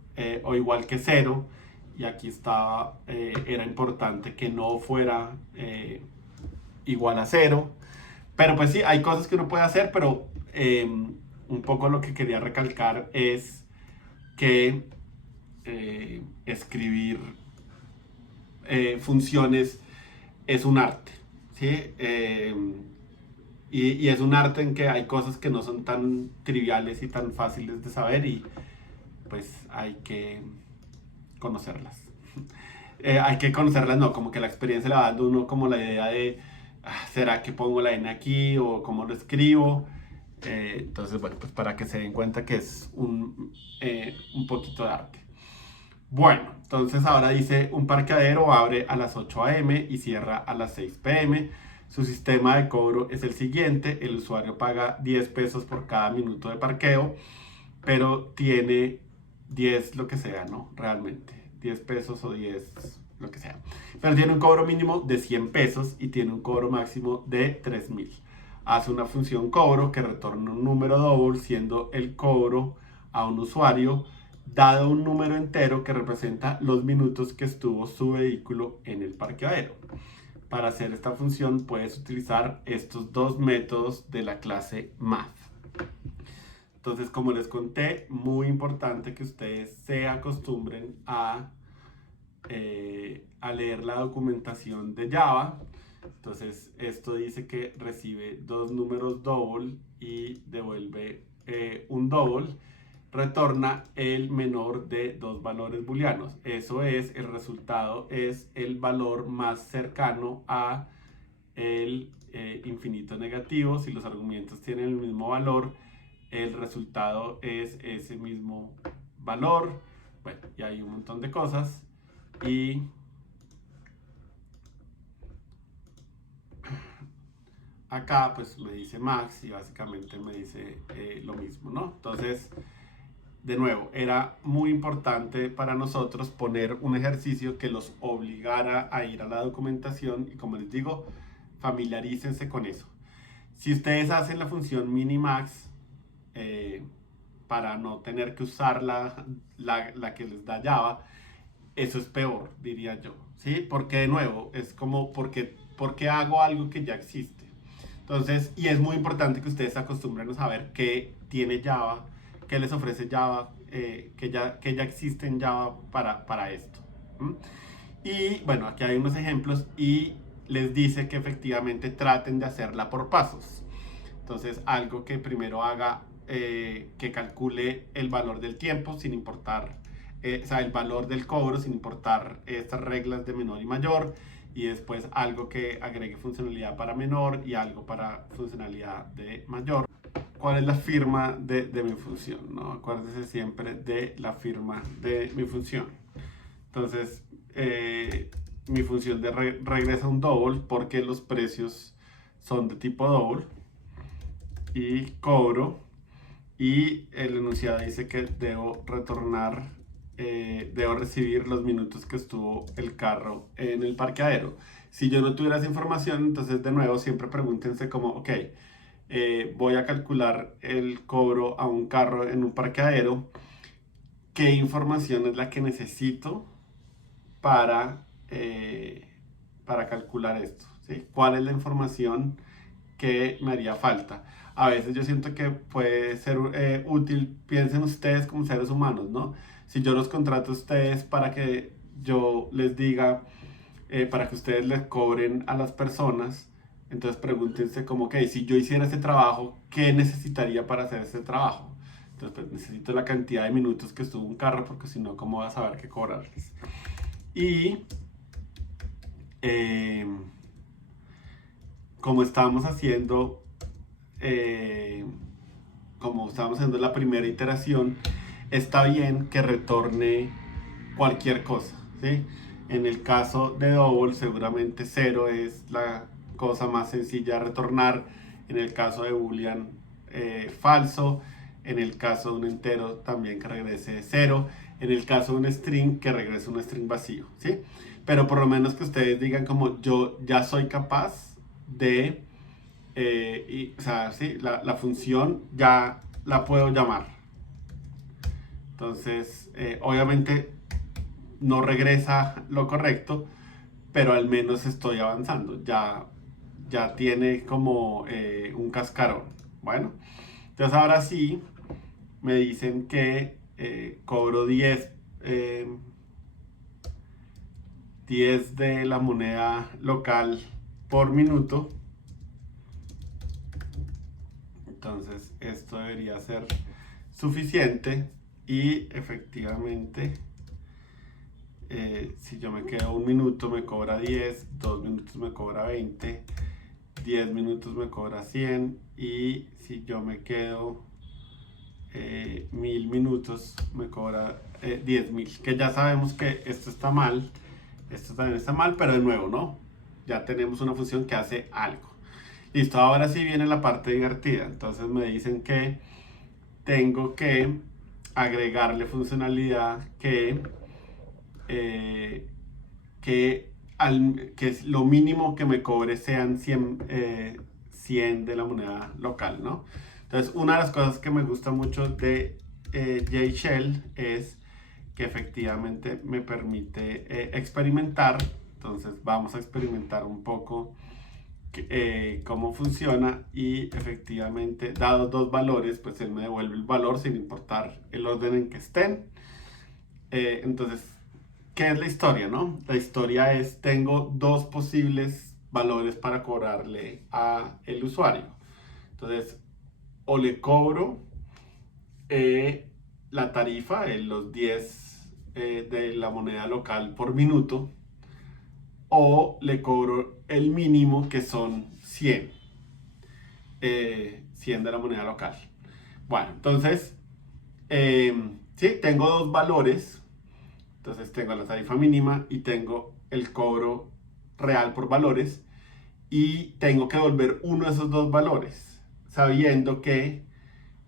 o igual que 0, y aquí estaba, era importante que no fuera igual a 0. Pero pues sí, hay cosas que uno puede hacer, pero un poco lo que quería recalcar es que escribir funciones es un arte, ¿sí? Y es un arte en que hay cosas que no son tan triviales y tan fáciles de saber, y pues hay que conocerlas. Hay que conocerlas, no, como que la experiencia le va dando uno como la idea de, ¿será que pongo la N aquí o cómo lo escribo? Entonces, bueno, pues para que se den cuenta que es un poquito de arte. Bueno, entonces ahora dice, un parqueadero abre a las 8 a.m. y cierra a las 6 p.m. Su sistema de cobro es el siguiente: el usuario paga 10 pesos por cada minuto de parqueo, pero tiene 10 lo que sea, ¿no? Realmente, 10 pesos o 10 lo que sea. Pero tiene un cobro mínimo de 100 pesos y tiene un cobro máximo de 3.000. Hace una función cobro que retorna un número double, siendo el cobro a un usuario dado un número entero que representa los minutos que estuvo su vehículo en el parqueadero. Para hacer esta función puedes utilizar estos dos métodos de la clase math. Entonces, como les conté, muy importante que ustedes se acostumbren a leer la documentación de Java. Entonces, esto dice que recibe dos números double y devuelve un double. Retorna el menor de dos valores booleanos. Eso es, el resultado es el valor más cercano a el infinito negativo. Si los argumentos tienen el mismo valor, el resultado es ese mismo valor. Bueno, y hay un montón de cosas. Y acá pues me dice max y básicamente me dice lo mismo, ¿no? Entonces, de nuevo, era muy importante para nosotros poner un ejercicio que los obligara a ir a la documentación y, como les digo, familiarícense con eso. Si ustedes hacen la función minimax para no tener que usar la que les da Java, eso es peor, diría yo, ¿sí? Porque de nuevo, es como porque hago algo que ya existe. Entonces, y es muy importante que ustedes se acostumbren a saber qué tiene Java, qué les ofrece Java, que ya existe en Java para esto. ¿Mm? Y bueno, aquí hay unos ejemplos y les dice que efectivamente traten de hacerla por pasos. Entonces, algo que primero haga, que calcule el valor del tiempo sin importar, o sea, el valor del cobro sin importar estas reglas de menor y mayor. Y después algo que agregue funcionalidad para menor y algo para funcionalidad de mayor. ¿Cuál es la firma de mi función? ¿No? Acuérdese siempre de la firma de mi función. Entonces, mi función de regresa un double porque los precios son de tipo double y cobro, y el enunciado dice que debo retornar, debo recibir los minutos que estuvo el carro en el parqueadero. Si yo no tuviera esa información, entonces de nuevo siempre pregúntense como, ok, voy a calcular el cobro a un carro en un parqueadero, ¿qué información es la que necesito para, para calcular esto? ¿Sí? ¿Cuál es la información que me haría falta? A veces yo siento que puede ser útil, piensen ustedes como seres humanos, ¿no? Si yo los contrato a ustedes para que yo les diga, para que ustedes les cobren a las personas, entonces pregúntense como, ok, si yo hiciera ese trabajo, ¿qué necesitaría para hacer ese trabajo? Entonces, pues necesito la cantidad de minutos que estuvo un carro, porque si no, ¿cómo voy a saber qué cobrarles? Y eh, como estábamos haciendo, eh, como estábamos haciendo la primera iteración, está bien que retorne cualquier cosa, ¿sí? En el caso de double, seguramente 0 es la cosa más sencilla de retornar. En el caso de boolean, falso. En el caso de un entero, también que regrese 0. En el caso de un string, que regrese un string vacío, ¿sí? Pero por lo menos que ustedes digan como yo ya soy capaz de, o sea, ¿sí? La función ya la puedo llamar. Entonces, obviamente no regresa lo correcto, pero al menos estoy avanzando. Ya tiene como un cascarón. Bueno, entonces ahora sí me dicen que cobro 10 de la moneda local por minuto. Entonces esto debería ser suficiente y efectivamente, si yo me quedo un minuto me cobra 10, 2 minutos me cobra 20, 10 minutos me cobra 100, y si yo me quedo 1000 minutos me cobra 10.000, que ya sabemos que esto está mal, esto también está mal, pero de nuevo, ¿no? Ya tenemos una función que hace algo. Listo, ahora sí viene la parte divertida. Entonces me dicen que tengo que agregarle funcionalidad eh, que lo mínimo que me cobre sean 100 de la moneda local, ¿no? Entonces, una de las cosas que me gusta mucho de JShell es que efectivamente me permite experimentar. Entonces, vamos a experimentar un poco cómo funciona, y efectivamente, dados dos valores, pues él me devuelve el valor sin importar el orden en que estén. Entonces, ¿qué es la historia, no? La historia es, tengo dos posibles valores para cobrarle a el usuario. Entonces, o le cobro la tarifa, los 10 de la moneda local por minuto, o le cobro el mínimo, que son 100 de la moneda local. Bueno, entonces, sí, tengo dos valores. Entonces tengo la tarifa mínima y tengo el cobro real por valores. y tengo que devolver uno de esos dos valores, sabiendo que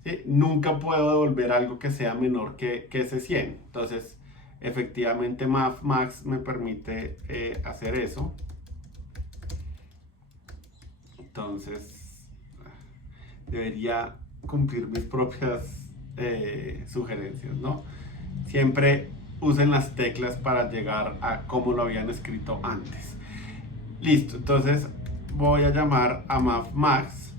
¿sí? Nunca puedo devolver algo que sea menor que ese 100. Entonces, efectivamente, max me permite hacer eso. Entonces, debería cumplir mis propias sugerencias, ¿no? Siempre usen las teclas para llegar a cómo lo habían escrito antes. Listo, entonces voy a llamar a max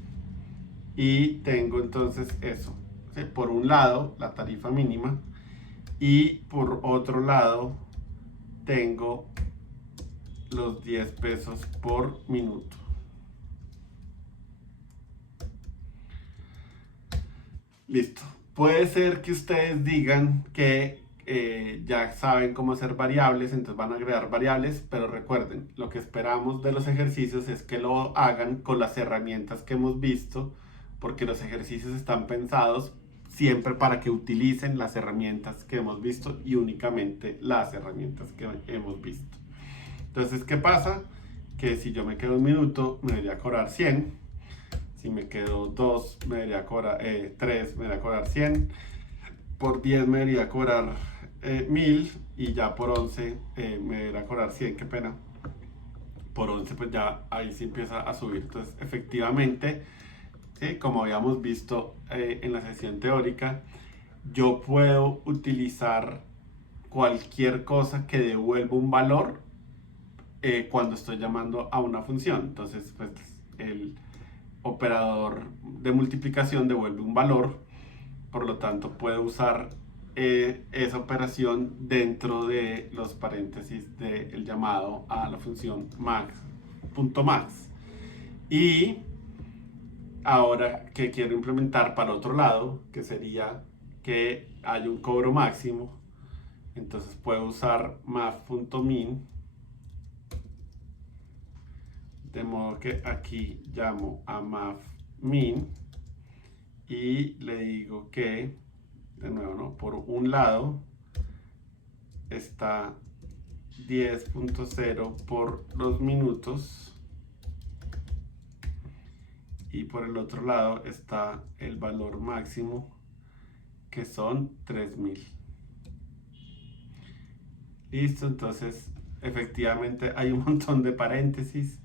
y tengo entonces eso. ¿Sí? Por un lado, la tarifa mínima y por otro lado, tengo los 10 pesos por minuto. Listo. Puede ser que ustedes digan que ya saben cómo hacer variables, entonces van a agregar variables, pero recuerden, lo que esperamos de los ejercicios es que lo hagan con las herramientas que hemos visto, porque los ejercicios están pensados siempre para que utilicen las herramientas que hemos visto y únicamente las herramientas que hemos visto. Entonces, ¿qué pasa? Que si yo me quedo un minuto, me debería cobrar 100. Si me quedo 2, me debería cobrar 3, me debería cobrar 100. Por 10 me debería cobrar 1000. Y ya por 11 me debería cobrar 100. Qué pena. Por 11 pues ya ahí sí empieza a subir. Entonces, efectivamente, ¿sí? Como habíamos visto en la sesión teórica, yo puedo utilizar cualquier cosa que devuelva un valor cuando estoy llamando a una función. Entonces, pues el operador de multiplicación devuelve un valor, por lo tanto puedo usar esa operación dentro de los paréntesis del llamado a la función max. Y ahora que quiero implementar para otro lado, que sería que hay un cobro máximo, entonces puedo usar math.min, de modo que aquí llamo a math.min y le digo que, de nuevo, ¿no? Por un lado está 10.0 por los minutos y por el otro lado está el valor máximo, que son 3000. Listo, entonces efectivamente hay un montón de paréntesis.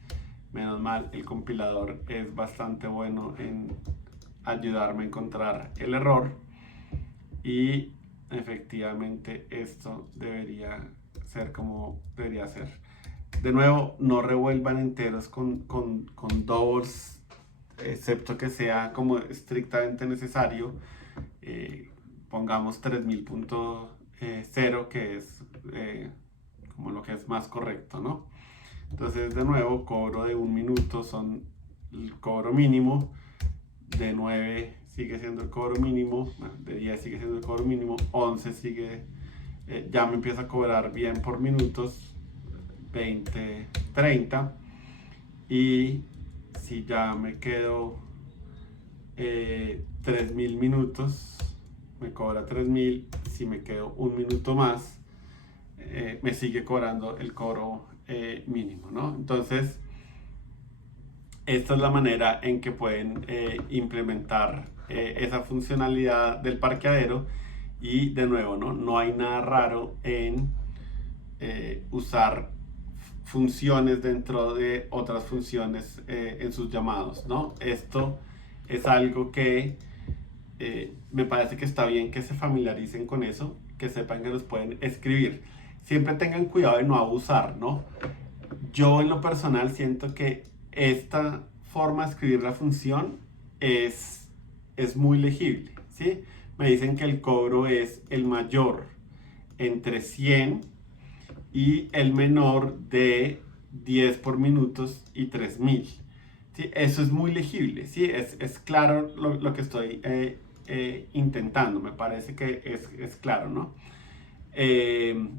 Menos mal, el compilador es bastante bueno en ayudarme a encontrar el error y efectivamente esto debería ser como debería ser. De nuevo, no revuelvan enteros con doubles, excepto que sea como estrictamente necesario. Pongamos 3000.0, que es como lo que es más correcto, ¿no? Entonces, de nuevo, cobro de un minuto son el cobro mínimo, de 9 sigue siendo el cobro mínimo, bueno, de 10 sigue siendo el cobro mínimo, 11 sigue, ya me empieza a cobrar bien por minutos, 20, 30, y si ya me quedo 3000 minutos, me cobra 3000, si me quedo un minuto más, me sigue cobrando el cobro mínimo, ¿no? Entonces, esta es la manera en que pueden implementar esa funcionalidad del parqueadero y de nuevo, no hay nada raro en usar funciones dentro de otras funciones en sus llamados, ¿no? Esto es algo que me parece que está bien que se familiaricen con eso, que sepan que los pueden escribir. Siempre tengan cuidado de no abusar, ¿no? Yo en lo personal siento que esta forma de escribir la función es muy legible, ¿sí? Me dicen que el cobro es el mayor entre 100 y el menor de 10 por minutos y 3000. ¿Sí? Eso es muy legible, ¿sí? Es claro lo que estoy intentando, me parece que es claro, ¿no?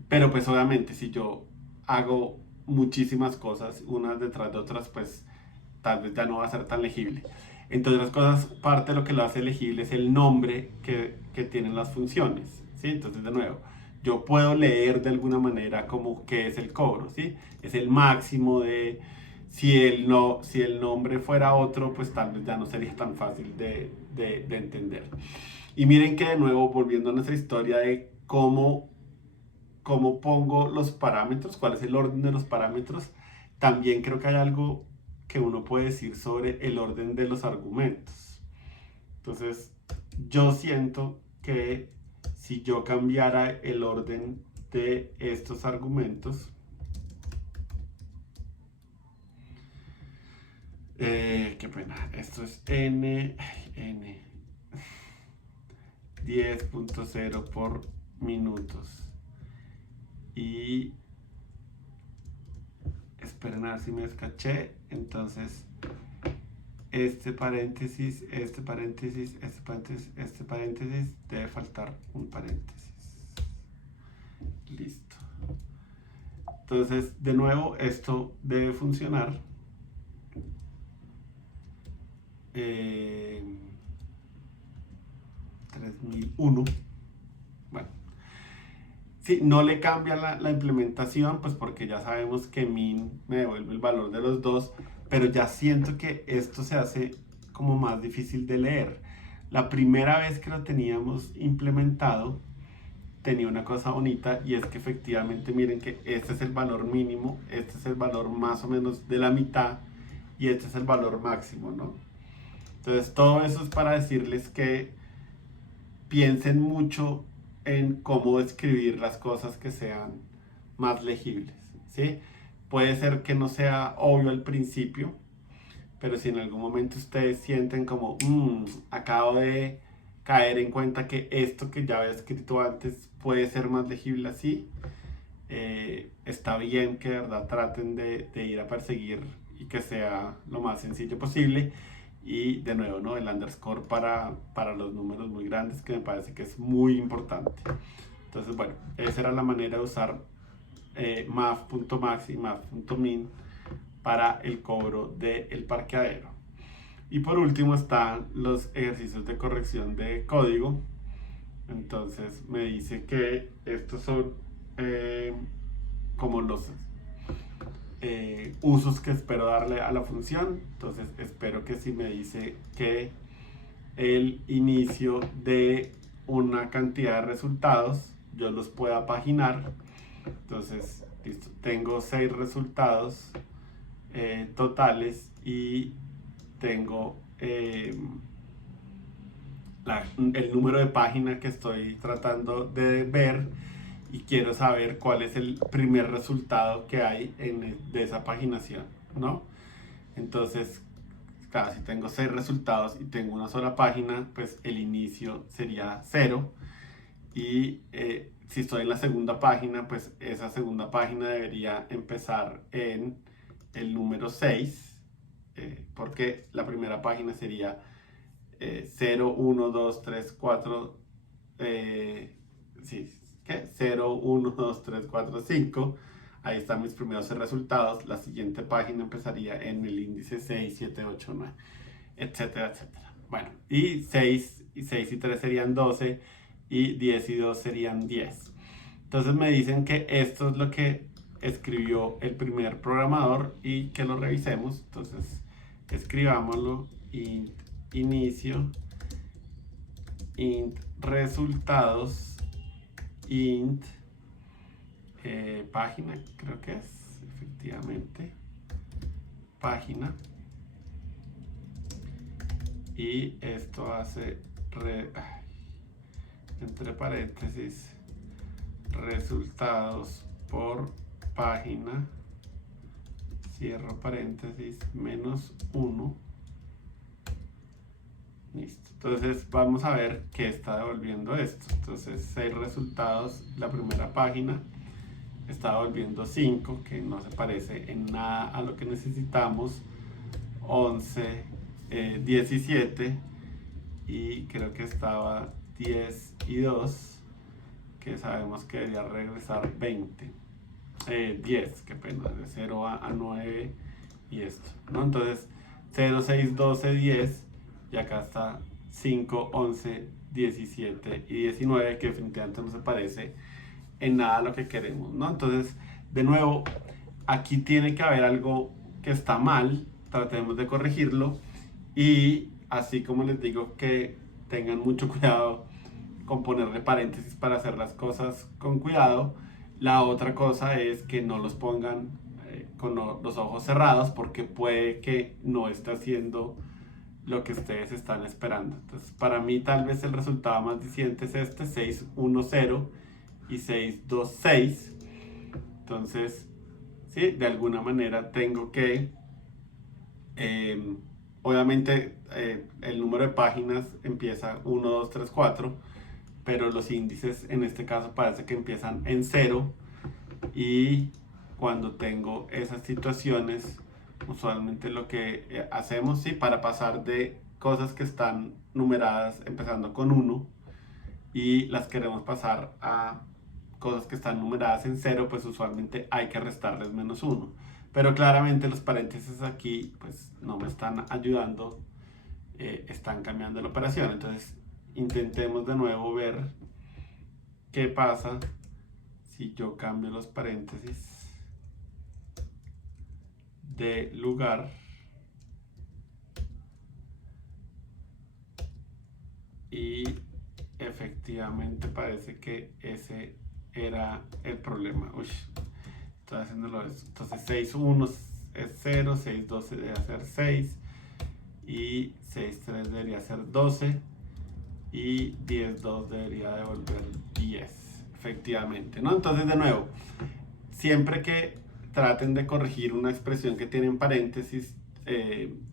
Pero pues obviamente si yo hago muchísimas cosas unas detrás de otras, pues tal vez ya no va a ser tan legible. Entre otras cosas, parte de lo que lo hace legible es el nombre que tienen las funciones, ¿sí? Entonces, de nuevo, yo puedo leer de alguna manera como qué es el cobro, ¿sí? Es el máximo de Si el nombre fuera otro, pues tal vez ya no sería tan fácil de entender. Y miren que de nuevo, volviendo a nuestra historia de cómo pongo los parámetros, cuál es el orden de los parámetros, también creo que hay algo que uno puede decir sobre el orden de los argumentos. Entonces, yo siento que si yo cambiara el orden de estos argumentos, qué pena, esto es n 10.0 por minutos. Y esperen a ver si me descaché. Entonces, este paréntesis, este paréntesis, este paréntesis, este paréntesis, debe faltar un paréntesis. Listo. Entonces, de nuevo, esto debe funcionar. 3001. Bueno, sí, no le cambia la implementación, pues porque ya sabemos que min me devuelve el valor de los dos, pero ya siento que esto se hace como más difícil de leer. La primera vez que lo teníamos implementado, tenía una cosa bonita, y es que efectivamente miren que este es el valor mínimo, este es el valor más o menos de la mitad, y este es el valor máximo, ¿no? Entonces todo eso es para decirles que piensen mucho en cómo escribir las cosas que sean más legibles, ¿sí? Puede ser que no sea obvio al principio, pero si en algún momento ustedes sienten como, acabo de caer en cuenta que esto que ya había escrito antes puede ser más legible así, está bien que de verdad traten de ir a perseguir y que sea lo más sencillo posible. Y de nuevo, ¿no? El underscore para los números muy grandes, que me parece que es muy importante. Entonces, bueno, esa era la manera de usar math.max y math.min para el cobro del parqueadero. Y por último están los ejercicios de corrección de código. Entonces me dice que estos son como los usos que espero darle a la función. Entonces espero que si me dice que el inicio de una cantidad de resultados, yo los pueda paginar. Entonces, listo, tengo 6 resultados totales, y tengo el número de página que estoy tratando de ver, y quiero saber cuál es el primer resultado que hay de esa paginación, ¿no? Entonces, claro, si tengo 6 resultados y tengo una sola página, pues el inicio sería 0. Y si estoy en la segunda página, pues esa segunda página debería empezar en el número 6, porque la primera página sería 0, 1, 2, 3, 4, sí, ¿qué? 0, 1, 2, 3, 4, 5. Ahí están mis primeros resultados. La siguiente página empezaría en el índice 6, 7, 8, 9, etcétera, etcétera. Bueno, y 6 y 3 serían 12, y 10 y 2 serían 10. Entonces me dicen que esto es lo que escribió el primer programador y que lo revisemos. Entonces escribámoslo: int inicio, int resultados, int página, creo que es, efectivamente, página, y esto hace entre paréntesis resultados por página, cierro paréntesis, -1. Listo. Entonces vamos a ver qué está devolviendo esto. Entonces 6 resultados, la primera página está devolviendo 5, que no se parece en nada a lo que necesitamos. 11, 17, y creo que estaba 10 y 2, que sabemos que debería regresar 20. 10, qué pena, de 0 a 9 y esto, ¿no? Entonces 0, 6, 12, 10, y acá está 5, 11, 17 y 19, que definitivamente no se parece en nada a lo que queremos, ¿no? Entonces, de nuevo, aquí tiene que haber algo que está mal, tratemos de corregirlo. Y así como les digo que tengan mucho cuidado con ponerle paréntesis para hacer las cosas con cuidado, la otra cosa es que no los pongan con los ojos cerrados, porque puede que no esté haciendo lo que ustedes están esperando. Entonces, para mí tal vez el resultado más diciente es este: 610 y 626. Entonces, sí, de alguna manera tengo que, eh, obviamente, el número de páginas empieza 1, 2, 3, 4, pero los índices en este caso parece que empiezan en 0. Y cuando tengo esas situaciones, usualmente lo que hacemos, sí, para pasar de cosas que están numeradas empezando con 1 y las queremos pasar a cosas que están numeradas en 0, pues usualmente hay que restarles -1. Pero claramente los paréntesis aquí pues no me están ayudando, están cambiando la operación. Entonces intentemos de nuevo ver qué pasa si yo cambio los paréntesis de lugar y efectivamente parece que ese era el problema. Uy, estoy haciéndolo eso. Entonces 6.1 es 0, 6.12 debería ser 6 y 6.3 debería ser 12 y 10.2 debería devolver 10, efectivamente, ¿no? Entonces, de nuevo, siempre que traten de corregir una expresión que tiene paréntesis,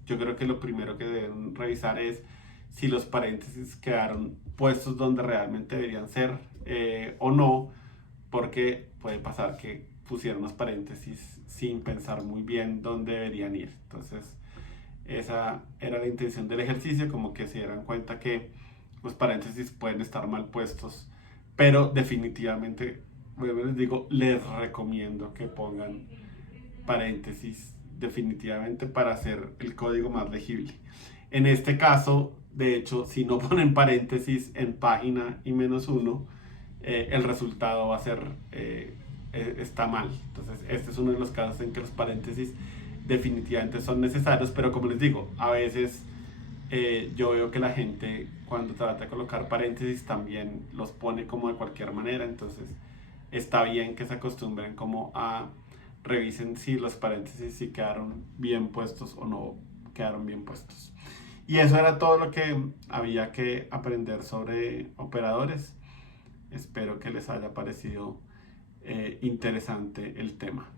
yo creo que lo primero que deben revisar es si los paréntesis quedaron puestos donde realmente deberían ser, o no, porque puede pasar que pusieron los paréntesis sin pensar muy bien dónde deberían ir. Entonces, esa era la intención del ejercicio, como que se dieran cuenta que los paréntesis pueden estar mal puestos, pero definitivamente, bueno, les digo, les recomiendo que pongan paréntesis definitivamente para hacer el código más legible. En este caso, de hecho, si no ponen paréntesis en página y -1, el resultado va a ser, está mal. Entonces, este es uno de los casos en que los paréntesis definitivamente son necesarios, pero como les digo, a veces yo veo que la gente cuando trata de colocar paréntesis también los pone como de cualquier manera. Entonces está bien que se acostumbren como a revisen si los paréntesis si quedaron bien puestos o no quedaron bien puestos. Y eso era todo lo que había que aprender sobre operadores. Espero que les haya parecido interesante el tema.